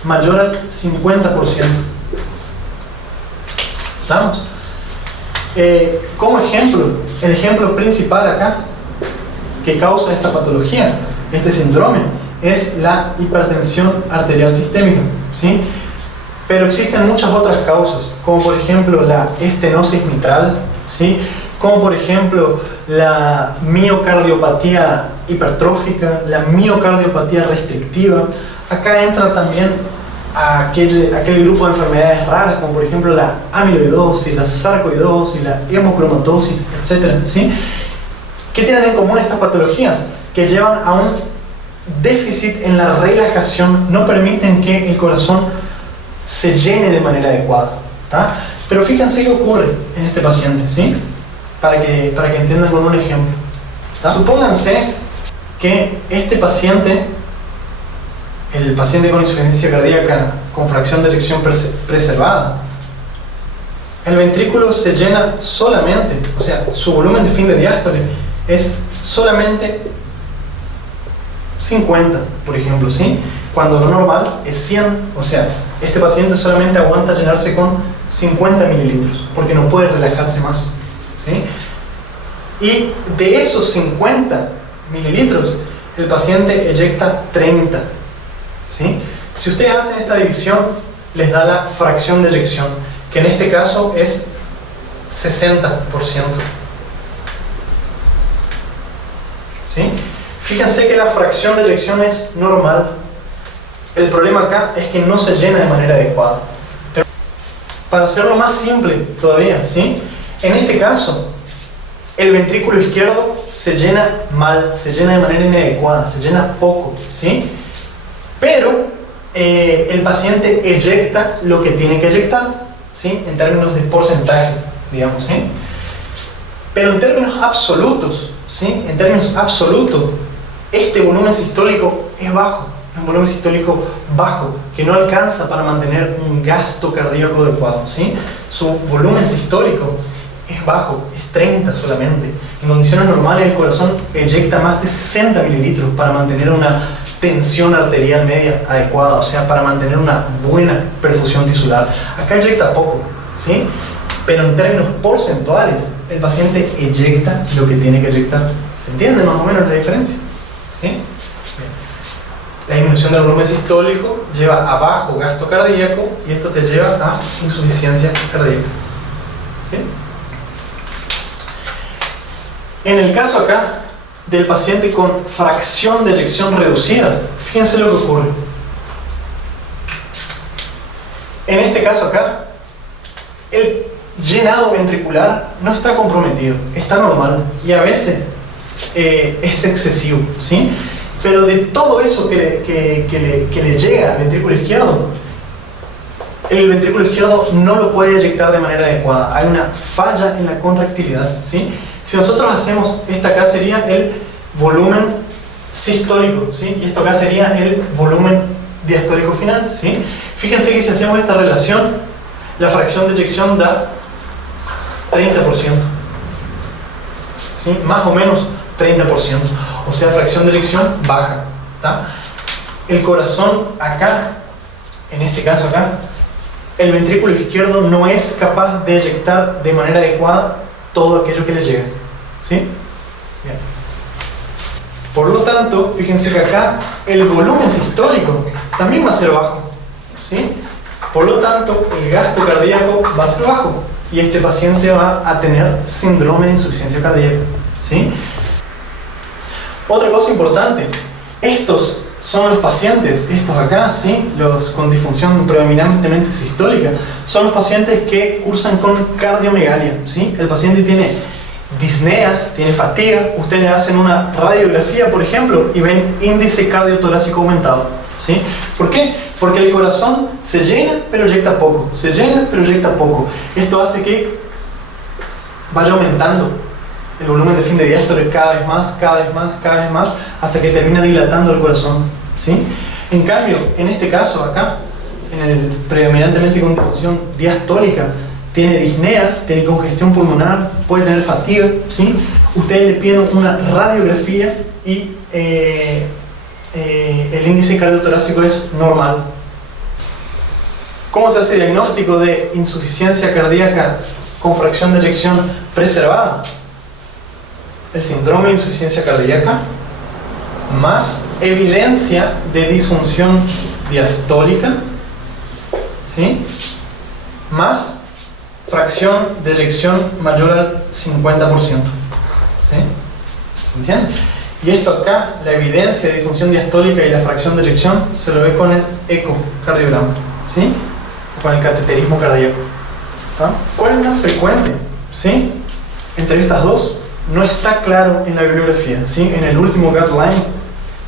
mayor al 50%, ¿estamos? Como ejemplo, el ejemplo principal acá que causa esta patología, este síndrome, es la hipertensión arterial sistémica, ¿sí? Pero existen muchas otras causas, como por ejemplo la estenosis mitral, ¿sí? Como por ejemplo la miocardiopatía hipertrófica, la miocardiopatía restrictiva. Acá entra también aquel grupo de enfermedades raras, como por ejemplo la amiloidosis, la sarcoidosis, la hemocromatosis, etc., ¿sí? ¿Qué tienen en común estas patologías? Que llevan a un déficit en la relajación, no permiten que el corazón se llene de manera adecuada, ¿tá? Pero fíjense qué ocurre en este paciente, ¿sí? Para que entiendan con un ejemplo. Supónganse que este paciente, el paciente con insuficiencia cardíaca con fracción de eyección preservada, el ventrículo se llena solamente, o sea, su volumen de fin de diástole es solamente 50, por ejemplo, ¿sí? Cuando lo normal es 100, o sea, este paciente solamente aguanta llenarse con 50 mililitros, porque no puede relajarse más, ¿sí? Y de esos 50 mililitros, el paciente eyecta 30, ¿sí? Si ustedes hacen esta división, les da la fracción de eyección, que en este caso es 60%. ¿Sí? Fíjense que la fracción de eyección es normal. El problema acá es que no se llena de manera adecuada. Pero para hacerlo más simple todavía, ¿sí? En este caso, el ventrículo izquierdo se llena mal, se llena de manera inadecuada, se llena poco, ¿sí? Pero el paciente eyecta lo que tiene que eyectar, ¿sí? En términos de porcentaje, digamos, ¿sí? Pero en términos absolutos, ¿sí? En términos absolutos, este volumen sistólico es bajo, es un volumen sistólico bajo, que no alcanza para mantener un gasto cardíaco adecuado, ¿sí? Su volumen sistólico es bajo, es 30 solamente. En condiciones normales el corazón eyecta más de 60 mililitros para mantener una tensión arterial media adecuada, o sea, para mantener una buena perfusión tisular. Acá eyecta poco, ¿sí? Pero en términos porcentuales, el paciente eyecta lo que tiene que eyectar. ¿Se entiende más o menos la diferencia? ¿Sí? Bien. La disminución del volumen sistólico lleva a bajo gasto cardíaco y esto te lleva a insuficiencia cardíaca. ¿Sí? En el caso acá del paciente con fracción de eyección reducida, fíjense lo que ocurre. En este caso acá, el llenado ventricular no está comprometido, está normal y a veces es excesivo, ¿sí? Pero de todo eso que le llega al ventrículo izquierdo, el ventrículo izquierdo no lo puede eyectar de manera adecuada. Hay una falla en la contractilidad, ¿sí? Si nosotros hacemos, esta acá sería el volumen sistólico, ¿sí? Y esto acá sería el volumen diastólico final, ¿sí? Fíjense que si hacemos esta relación, la fracción de eyección da 30%, ¿sí? Más o menos 30%, o sea, fracción de eyección baja, ¿tá? El corazón acá, en este caso acá, el ventrículo izquierdo no es capaz de eyectar de manera adecuada todo aquello que le llega, ¿sí? Bien. Por lo tanto, fíjense que acá el volumen sistólico también va a ser bajo, ¿sí? Por lo tanto, el gasto cardíaco va a ser bajo y este paciente va a tener síndrome de insuficiencia cardíaca, ¿sí? Otra cosa importante, estos son los pacientes, estos acá, ¿sí? Los con disfunción predominantemente sistólica, son los pacientes que cursan con cardiomegalia, ¿sí? El paciente tiene disnea, tiene fatiga, ustedes hacen una radiografía, por ejemplo, y ven índice cardiotorácico aumentado, ¿sí? ¿Por qué? Porque el corazón se llena pero eyecta poco, se llena pero eyecta poco. Esto hace que vaya aumentando el volumen de fin de diástole cada vez más, cada vez más, cada vez más, hasta que termina dilatando el corazón, ¿sí? En cambio, en este caso acá, en el predominantemente con disfunción diastólica, tiene disnea, tiene congestión pulmonar, puede tener fatiga, ¿sí? Ustedes le piden una radiografía y el índice cardiotorácico es normal. ¿Cómo se hace diagnóstico de insuficiencia cardíaca con fracción de eyección preservada? El síndrome de insuficiencia cardíaca más evidencia de disfunción diastólica, ¿sí? Más fracción de eyección mayor al 50%, ¿sí? ¿Se entiende? Y esto acá, la evidencia de disfunción diastólica y la fracción de eyección se lo ve con el ecocardiograma, ¿sí? Con el cateterismo cardíaco, ¿tá? ¿Cuál es más frecuente? ¿Sí? Entre estas dos no está claro en la bibliografía, ¿sí? En el último guideline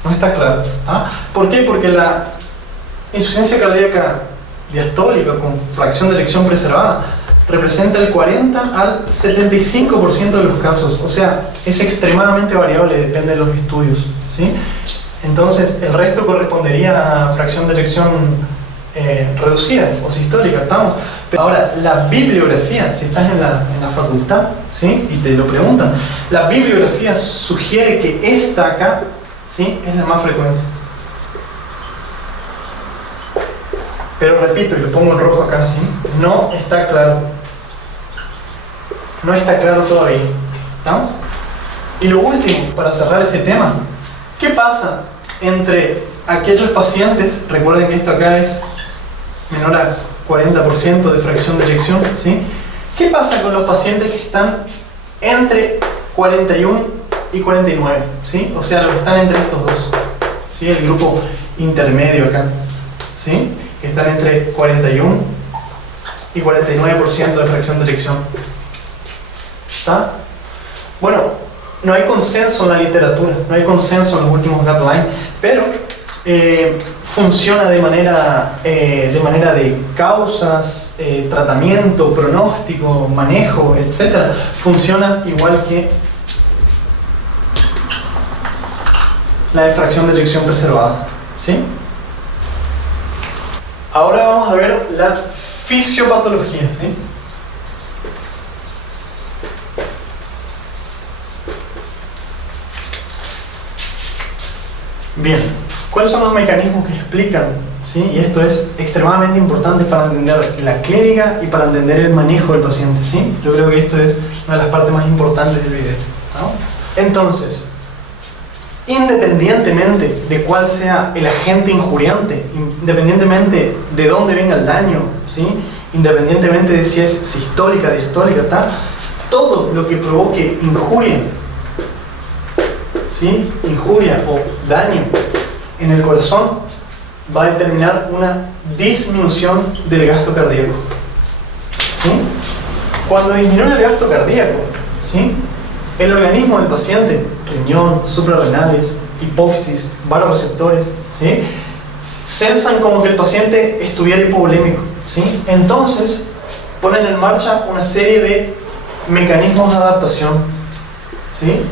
no está claro, ¿tá? ¿Por qué? Porque la insuficiencia cardíaca diastólica con fracción de eyección preservada representa el 40 al 75% de los casos. O sea, es extremadamente variable, depende de los estudios, ¿sí? Entonces, el resto correspondería a fracción de erección reducida o sistólica, ¿estamos? Pero ahora, la bibliografía, si estás en la facultad, ¿sí? Y te lo preguntan, la bibliografía sugiere que esta acá, ¿sí? Es la más frecuente. Pero repito, y lo pongo en rojo acá, ¿sí? No está claro. No está claro todavía, ¿estamos? Y lo último, para cerrar este tema, ¿qué pasa entre aquellos pacientes? Recuerden que esto acá es menor a 40% de fracción de erección, ¿sí? ¿Qué pasa con los pacientes que están entre 41 y 49? ¿Sí? O sea, los que están entre estos dos, ¿sí? El grupo intermedio acá, ¿sí? Que están entre 41 y 49% de fracción de erección. ¿Está? Bueno, no hay consenso en la literatura, no hay consenso en los últimos guidelines, pero funciona de manera de causas, tratamiento, pronóstico, manejo, etc. Funciona igual que la de fracción de erección preservada, ¿sí? Ahora vamos a ver la fisiopatología, ¿sí? Bien, ¿cuáles son los mecanismos que explican? ¿Sí? Y esto es extremadamente importante para entender la clínica y para entender el manejo del paciente, ¿sí? Yo creo que esto es una de las partes más importantes del video, ¿no? Entonces, independientemente de cuál sea el agente injuriante, independientemente de dónde venga el daño, ¿sí? Independientemente de si es sistólica, diastólica, todo lo que provoque injuria, ¿sí? Injuria o daño en el corazón va a determinar una disminución del gasto cardíaco, ¿sí? Cuando disminuye el gasto cardíaco, ¿sí? El organismo del paciente, riñón, suprarrenales, hipófisis, vasoreceptores, ¿sí? Sensan como que el paciente estuviera hipovolémico, ¿sí? Entonces ponen en marcha una serie de mecanismos de adaptación, ¿sí?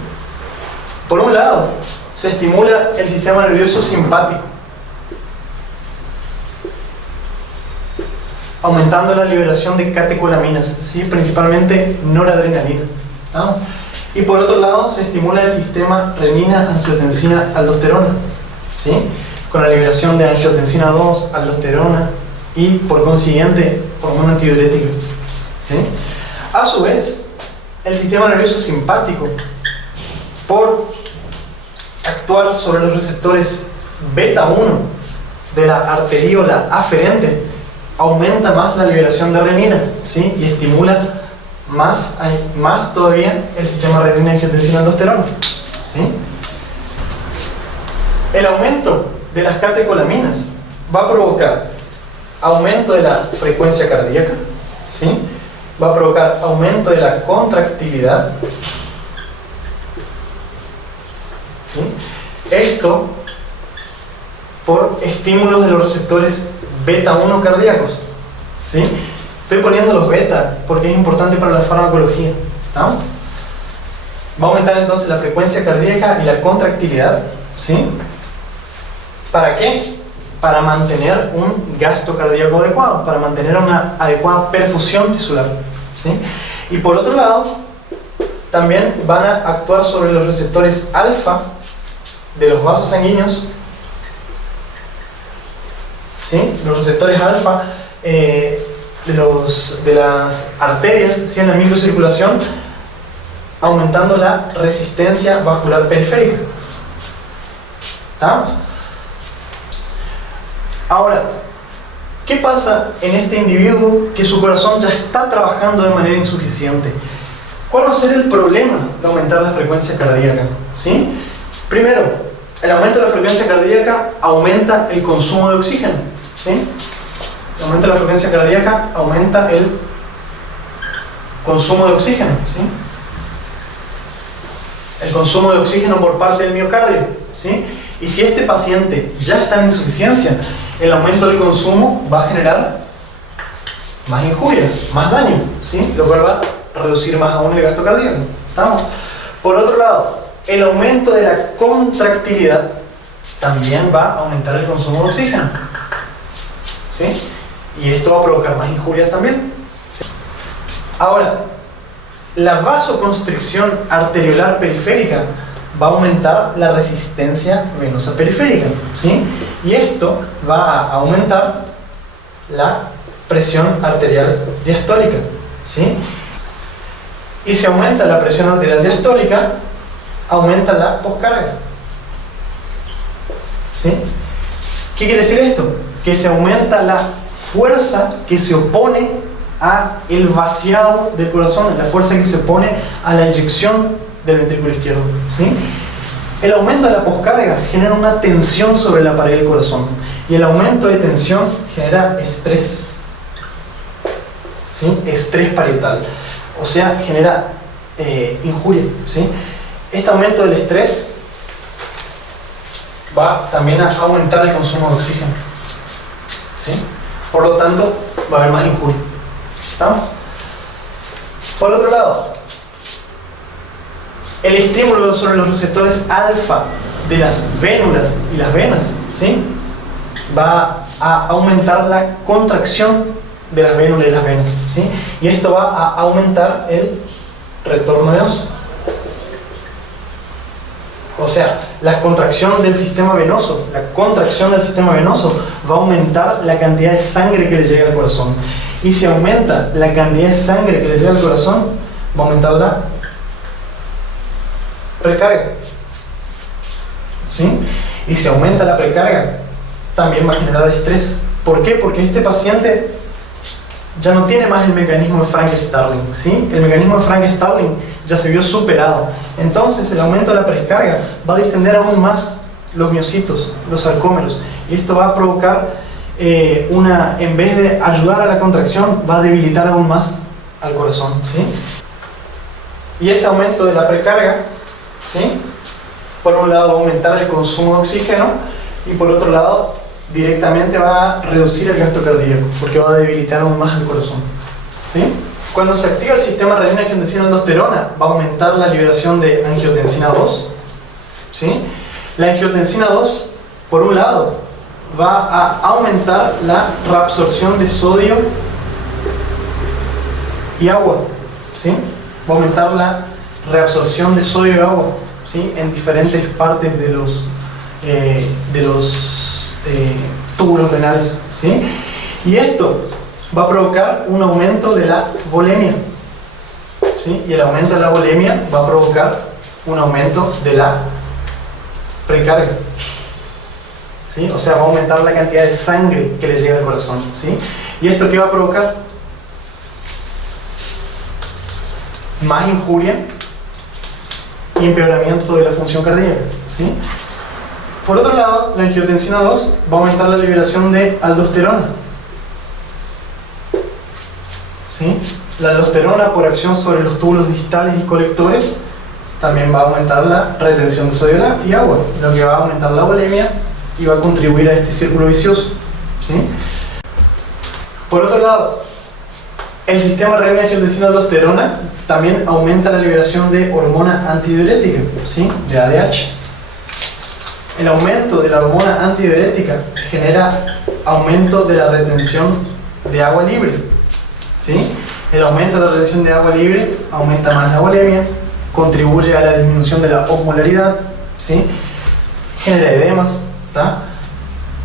Por un lado, se estimula el sistema nervioso simpático, aumentando la liberación de catecolaminas, ¿sí? Principalmente noradrenalina, ¿no? Y por otro lado, se estimula el sistema renina-angiotensina-aldosterona, ¿sí? Con la liberación de angiotensina 2, aldosterona y por consiguiente hormona antidiurética, ¿sí? A su vez, el sistema nervioso simpático, por actuar sobre los receptores beta 1 de la arteriola aferente, aumenta más la liberación de renina, ¿sí? Y estimula más todavía el sistema renina-angiotensina-aldosterona, ¿sí? El aumento de las catecolaminas va a provocar aumento de la frecuencia cardíaca, ¿sí? Va a provocar aumento de la contractilidad, ¿sí? Esto por estímulos de los receptores beta 1 cardíacos, ¿sí? Estoy poniendo los beta porque es importante para la farmacología, ¿no? Va a aumentar entonces la frecuencia cardíaca y la contractilidad, ¿sí? ¿Para qué? Para mantener un gasto cardíaco adecuado, para mantener una adecuada perfusión tisular, ¿sí? Y por otro lado, también van a actuar sobre los receptores alfa de los vasos sanguíneos, ¿sí? Los receptores alfa de las arterias, ¿sí? En la microcirculación, aumentando la resistencia vascular periférica. ¿Estamos? Ahora, ¿qué pasa en este individuo que su corazón ya está trabajando de manera insuficiente? ¿Cuál va a ser el problema de aumentar la frecuencia cardíaca? ¿Sí? Primero, el aumento de la frecuencia cardíaca aumenta el consumo de oxígeno, ¿sí? El aumento de la frecuencia cardíaca aumenta el consumo de oxígeno, ¿sí? El consumo de oxígeno por parte del miocardio, ¿sí? Y si este paciente ya está en insuficiencia, el aumento del consumo va a generar más injuria, más daño, ¿sí? Lo cual va a reducir más aún el gasto cardíaco. ¿Estamos? Por otro lado, el aumento de la contractilidad también va a aumentar el consumo de oxígeno, ¿sí? Y esto va a provocar más injurias también, ¿sí? Ahora, la vasoconstricción arteriolar periférica va a aumentar la resistencia venosa periférica, ¿sí? Y esto va a aumentar la presión arterial diastólica, ¿sí? Y si aumenta la presión arterial diastólica, aumenta la poscarga, ¿sí? ¿Qué quiere decir esto? Que se aumenta la fuerza que se opone a el vaciado del corazón, la fuerza que se opone a la eyección del ventrículo izquierdo, ¿sí? El aumento de la poscarga genera una tensión sobre la pared del corazón, y el aumento de tensión genera estrés, ¿sí? Estrés parietal, o sea, genera injuria, ¿sí? Este aumento del estrés va también a aumentar el consumo de oxígeno, ¿sí? Por lo tanto, va a haber más injuria. ¿Estamos? Por otro lado, el estímulo sobre los receptores alfa de las vénulas y las venas, ¿sí? Va a aumentar la contracción de las vénulas y las venas, ¿sí? Y esto va a aumentar el retorno venoso. O sea, la contracción del sistema venoso va a aumentar la cantidad de sangre que le llega al corazón. Y si aumenta la cantidad de sangre que le llega al corazón, va a aumentar la precarga, ¿sí? Y si aumenta la precarga, también va a generar estrés. ¿Por qué? Porque este paciente ya no tiene más el mecanismo de Frank-Starling, ¿sí? El mecanismo de Frank-Starling ya se vio superado. Entonces el aumento de la precarga va a distender aún más los miocitos, los sarcómeros, y esto va a provocar en vez de ayudar a la contracción, va a debilitar aún más al corazón, ¿sí? Y ese aumento de la precarga, ¿sí? Por un lado va a aumentar el consumo de oxígeno, y por otro lado directamente va a reducir el gasto cardíaco, porque va a debilitar aún más el corazón, ¿sí? Cuando se activa el sistema renina-angiotensina-aldosterona, va a aumentar la liberación de angiotensina 2, ¿sí? La angiotensina 2, por un lado, va a aumentar la reabsorción de sodio y agua, ¿sí? Va a aumentar la reabsorción de sodio y agua, ¿sí? En diferentes partes de los túbulos renales, ¿sí? Y esto va a provocar un aumento de la volemia, ¿sí? Y el aumento de la volemia va a provocar un aumento de la precarga, ¿sí? O sea, va a aumentar la cantidad de sangre que le llega al corazón, ¿sí? ¿Y esto qué va a provocar? Más injuria y empeoramiento de la función cardíaca, ¿sí? Por otro lado, la angiotensina 2 va a aumentar la liberación de aldosterona, ¿sí? La aldosterona, por acción sobre los túbulos distales y colectores, también va a aumentar la retención de sodio y agua, lo que va a aumentar la volemia y va a contribuir a este círculo vicioso, ¿sí? Por otro lado, el sistema renina-angiotensina-aldosterona también aumenta la liberación de hormona antidiurética, ¿sí? De ADH. El aumento de la hormona antidiurética genera aumento de la retención de agua libre, ¿sí? El aumento de la retención de agua libre aumenta más la volemia, contribuye a la disminución de la osmolaridad, ¿sí? Genera edemas, ¿tá?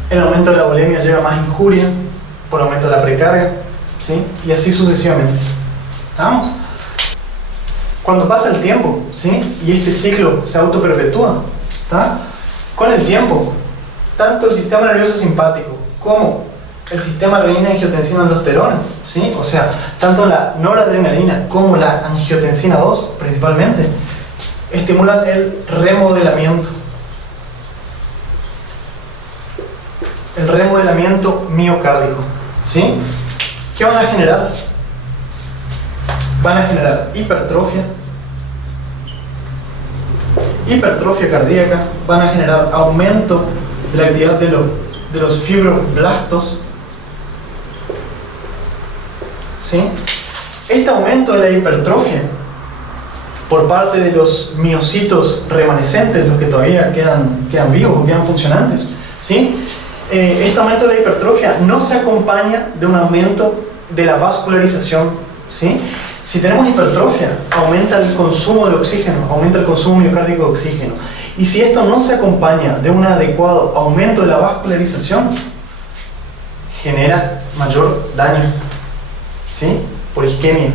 El aumento de la volemia lleva más injuria por aumento de la precarga, ¿sí? Y así sucesivamente. ¿Estamos? Cuando pasa el tiempo, ¿sí? Y este ciclo se autoperpetúa, ¿tá? Con el tiempo, tanto el sistema nervioso simpático como el sistema renina-angiotensina-aldosterona, ¿sí? O sea, tanto la noradrenalina como la angiotensina 2 principalmente estimulan el remodelamiento miocárdico, ¿sí? ¿Qué van a generar? Van a generar hipertrofia cardíaca, van a generar aumento de la actividad de los fibroblastos, ¿sí? Este aumento de la hipertrofia por parte de los miocitos remanescentes, los que todavía quedan vivos o quedan funcionantes, ¿sí? Este aumento de la hipertrofia no se acompaña de un aumento de la vascularización, ¿sí? Si tenemos hipertrofia, aumenta el consumo de oxígeno, aumenta el consumo miocárdico de oxígeno. Y si esto no se acompaña de un adecuado aumento de la vascularización, genera mayor daño, ¿sí? Por isquemia,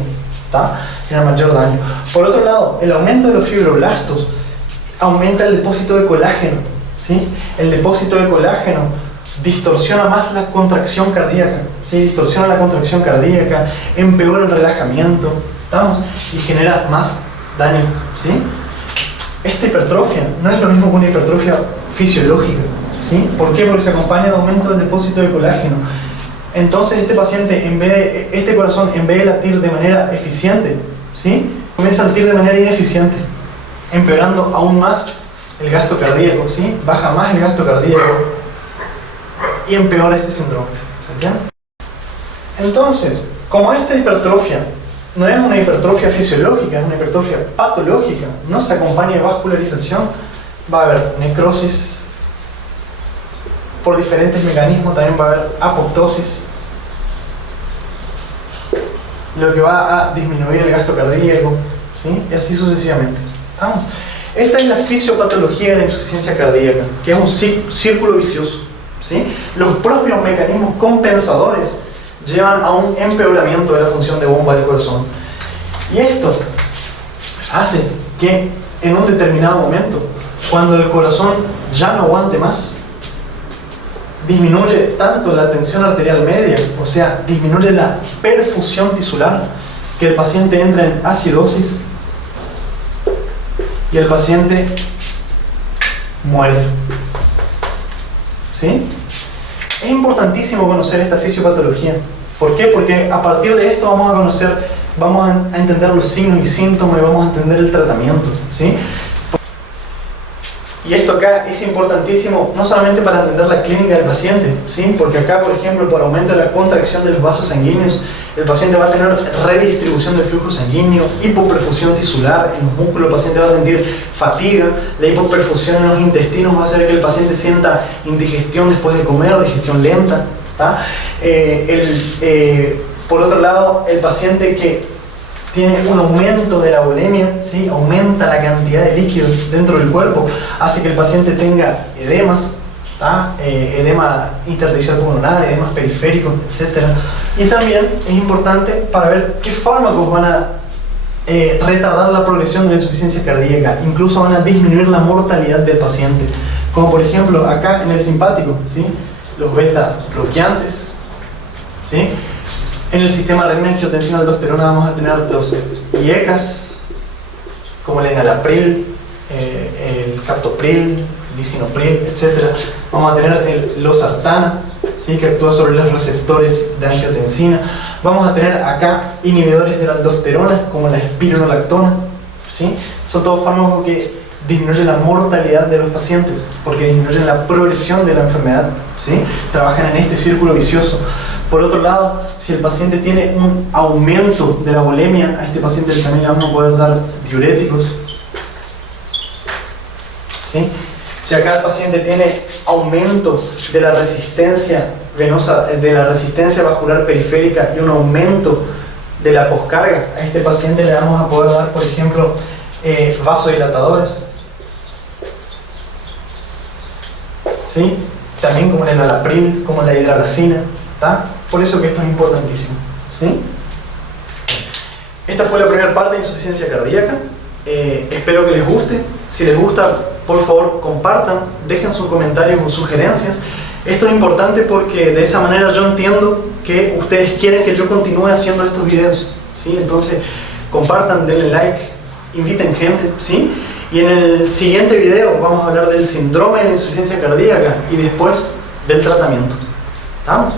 ¿tá? Genera mayor daño. Por otro lado, el aumento de los fibroblastos aumenta el depósito de colágeno, ¿sí? El depósito de colágeno distorsiona más la contracción cardíaca, ¿sí? Distorsiona la contracción cardíaca, empeora el relajamiento, ¿estamos? Y genera más daño, ¿sí? Esta hipertrofia no es lo mismo que una hipertrofia fisiológica, ¿sí? ¿Por qué? Porque se acompaña de aumento del depósito de colágeno. Entonces este paciente, este corazón, en vez de latir de manera eficiente, ¿sí? Comienza a latir de manera ineficiente, empeorando aún más el gasto cardíaco, ¿sí? Baja más el gasto cardíaco y empeora este síndrome, ¿se entiende? Entonces, como esta hipertrofia no es una hipertrofia fisiológica, es una hipertrofia patológica, no se acompaña de vascularización, va a haber necrosis por diferentes mecanismos, también va a haber apoptosis, lo que va a disminuir el gasto cardíaco, ¿sí? Y así sucesivamente. ¿Estamos? Esta es la fisiopatología de la insuficiencia cardíaca, que es un círculo vicioso, ¿sí? Los propios mecanismos compensadores llevan a un empeoramiento de la función de bomba del corazón. Y esto hace que en un determinado momento, cuando el corazón ya no aguante más, disminuye tanto la tensión arterial media, o sea, disminuye la perfusión tisular, que el paciente entra en acidosis y el paciente muere. ¿Sí? Es importantísimo conocer esta fisiopatología. ¿Por qué? Porque a partir de esto vamos a entender los signos y síntomas y vamos a entender el tratamiento, ¿sí? Y esto acá es importantísimo no solamente para entender la clínica del paciente, ¿sí? Porque acá, por ejemplo, por aumento de la contracción de los vasos sanguíneos, el paciente va a tener redistribución del flujo sanguíneo, hipoperfusión tisular en los músculos, el paciente va a sentir fatiga, la hipoperfusión en los intestinos va a hacer que el paciente sienta indigestión después de comer, digestión lenta, ¿tá? Por otro lado, el paciente que tiene un aumento de la volemia, ¿sí? Aumenta la cantidad de líquidos dentro del cuerpo, hace que el paciente tenga edemas, edema intersticial pulmonar, edemas periféricos, etc. Y también es importante para ver qué fármacos van a retardar la progresión de la insuficiencia cardíaca, incluso van a disminuir la mortalidad del paciente, como por ejemplo acá en el simpático, ¿sí? Los beta bloqueantes, ¿sí? En el sistema renina-angiotensina aldosterona vamos a tener los IECAS, como el enalapril, el captopril, el lisinopril, etc. Vamos a tener el losartana, ¿sí? Que actúa sobre los receptores de angiotensina. Vamos a tener acá inhibidores de la aldosterona, como la espironolactona, ¿sí? Son todos fármacos que disminuyen la mortalidad de los pacientes, porque disminuyen la progresión de la enfermedad, ¿sí? Trabajan en este círculo vicioso. Por otro lado, si el paciente tiene un aumento de la volemia, a este paciente también le vamos a poder dar diuréticos, ¿sí? Si acá el paciente tiene aumento de la resistencia venosa, de la resistencia vascular periférica y un aumento de la poscarga, a este paciente le vamos a poder dar, por ejemplo, vasodilatadores, ¿sí? También como el enalapril, como la hidralazina, ¿tá? Por eso que esto es importantísimo, ¿sí? Esta fue la primera parte de insuficiencia cardíaca. Espero que les guste. Si les gusta, por favor compartan, dejen sus comentarios o sugerencias. Esto es importante porque de esa manera yo entiendo que ustedes quieren que yo continúe haciendo estos videos, ¿sí? Entonces compartan, denle like, inviten gente, ¿sí? Y en el siguiente video vamos a hablar del síndrome de la insuficiencia cardíaca y después del tratamiento. ¿Estamos?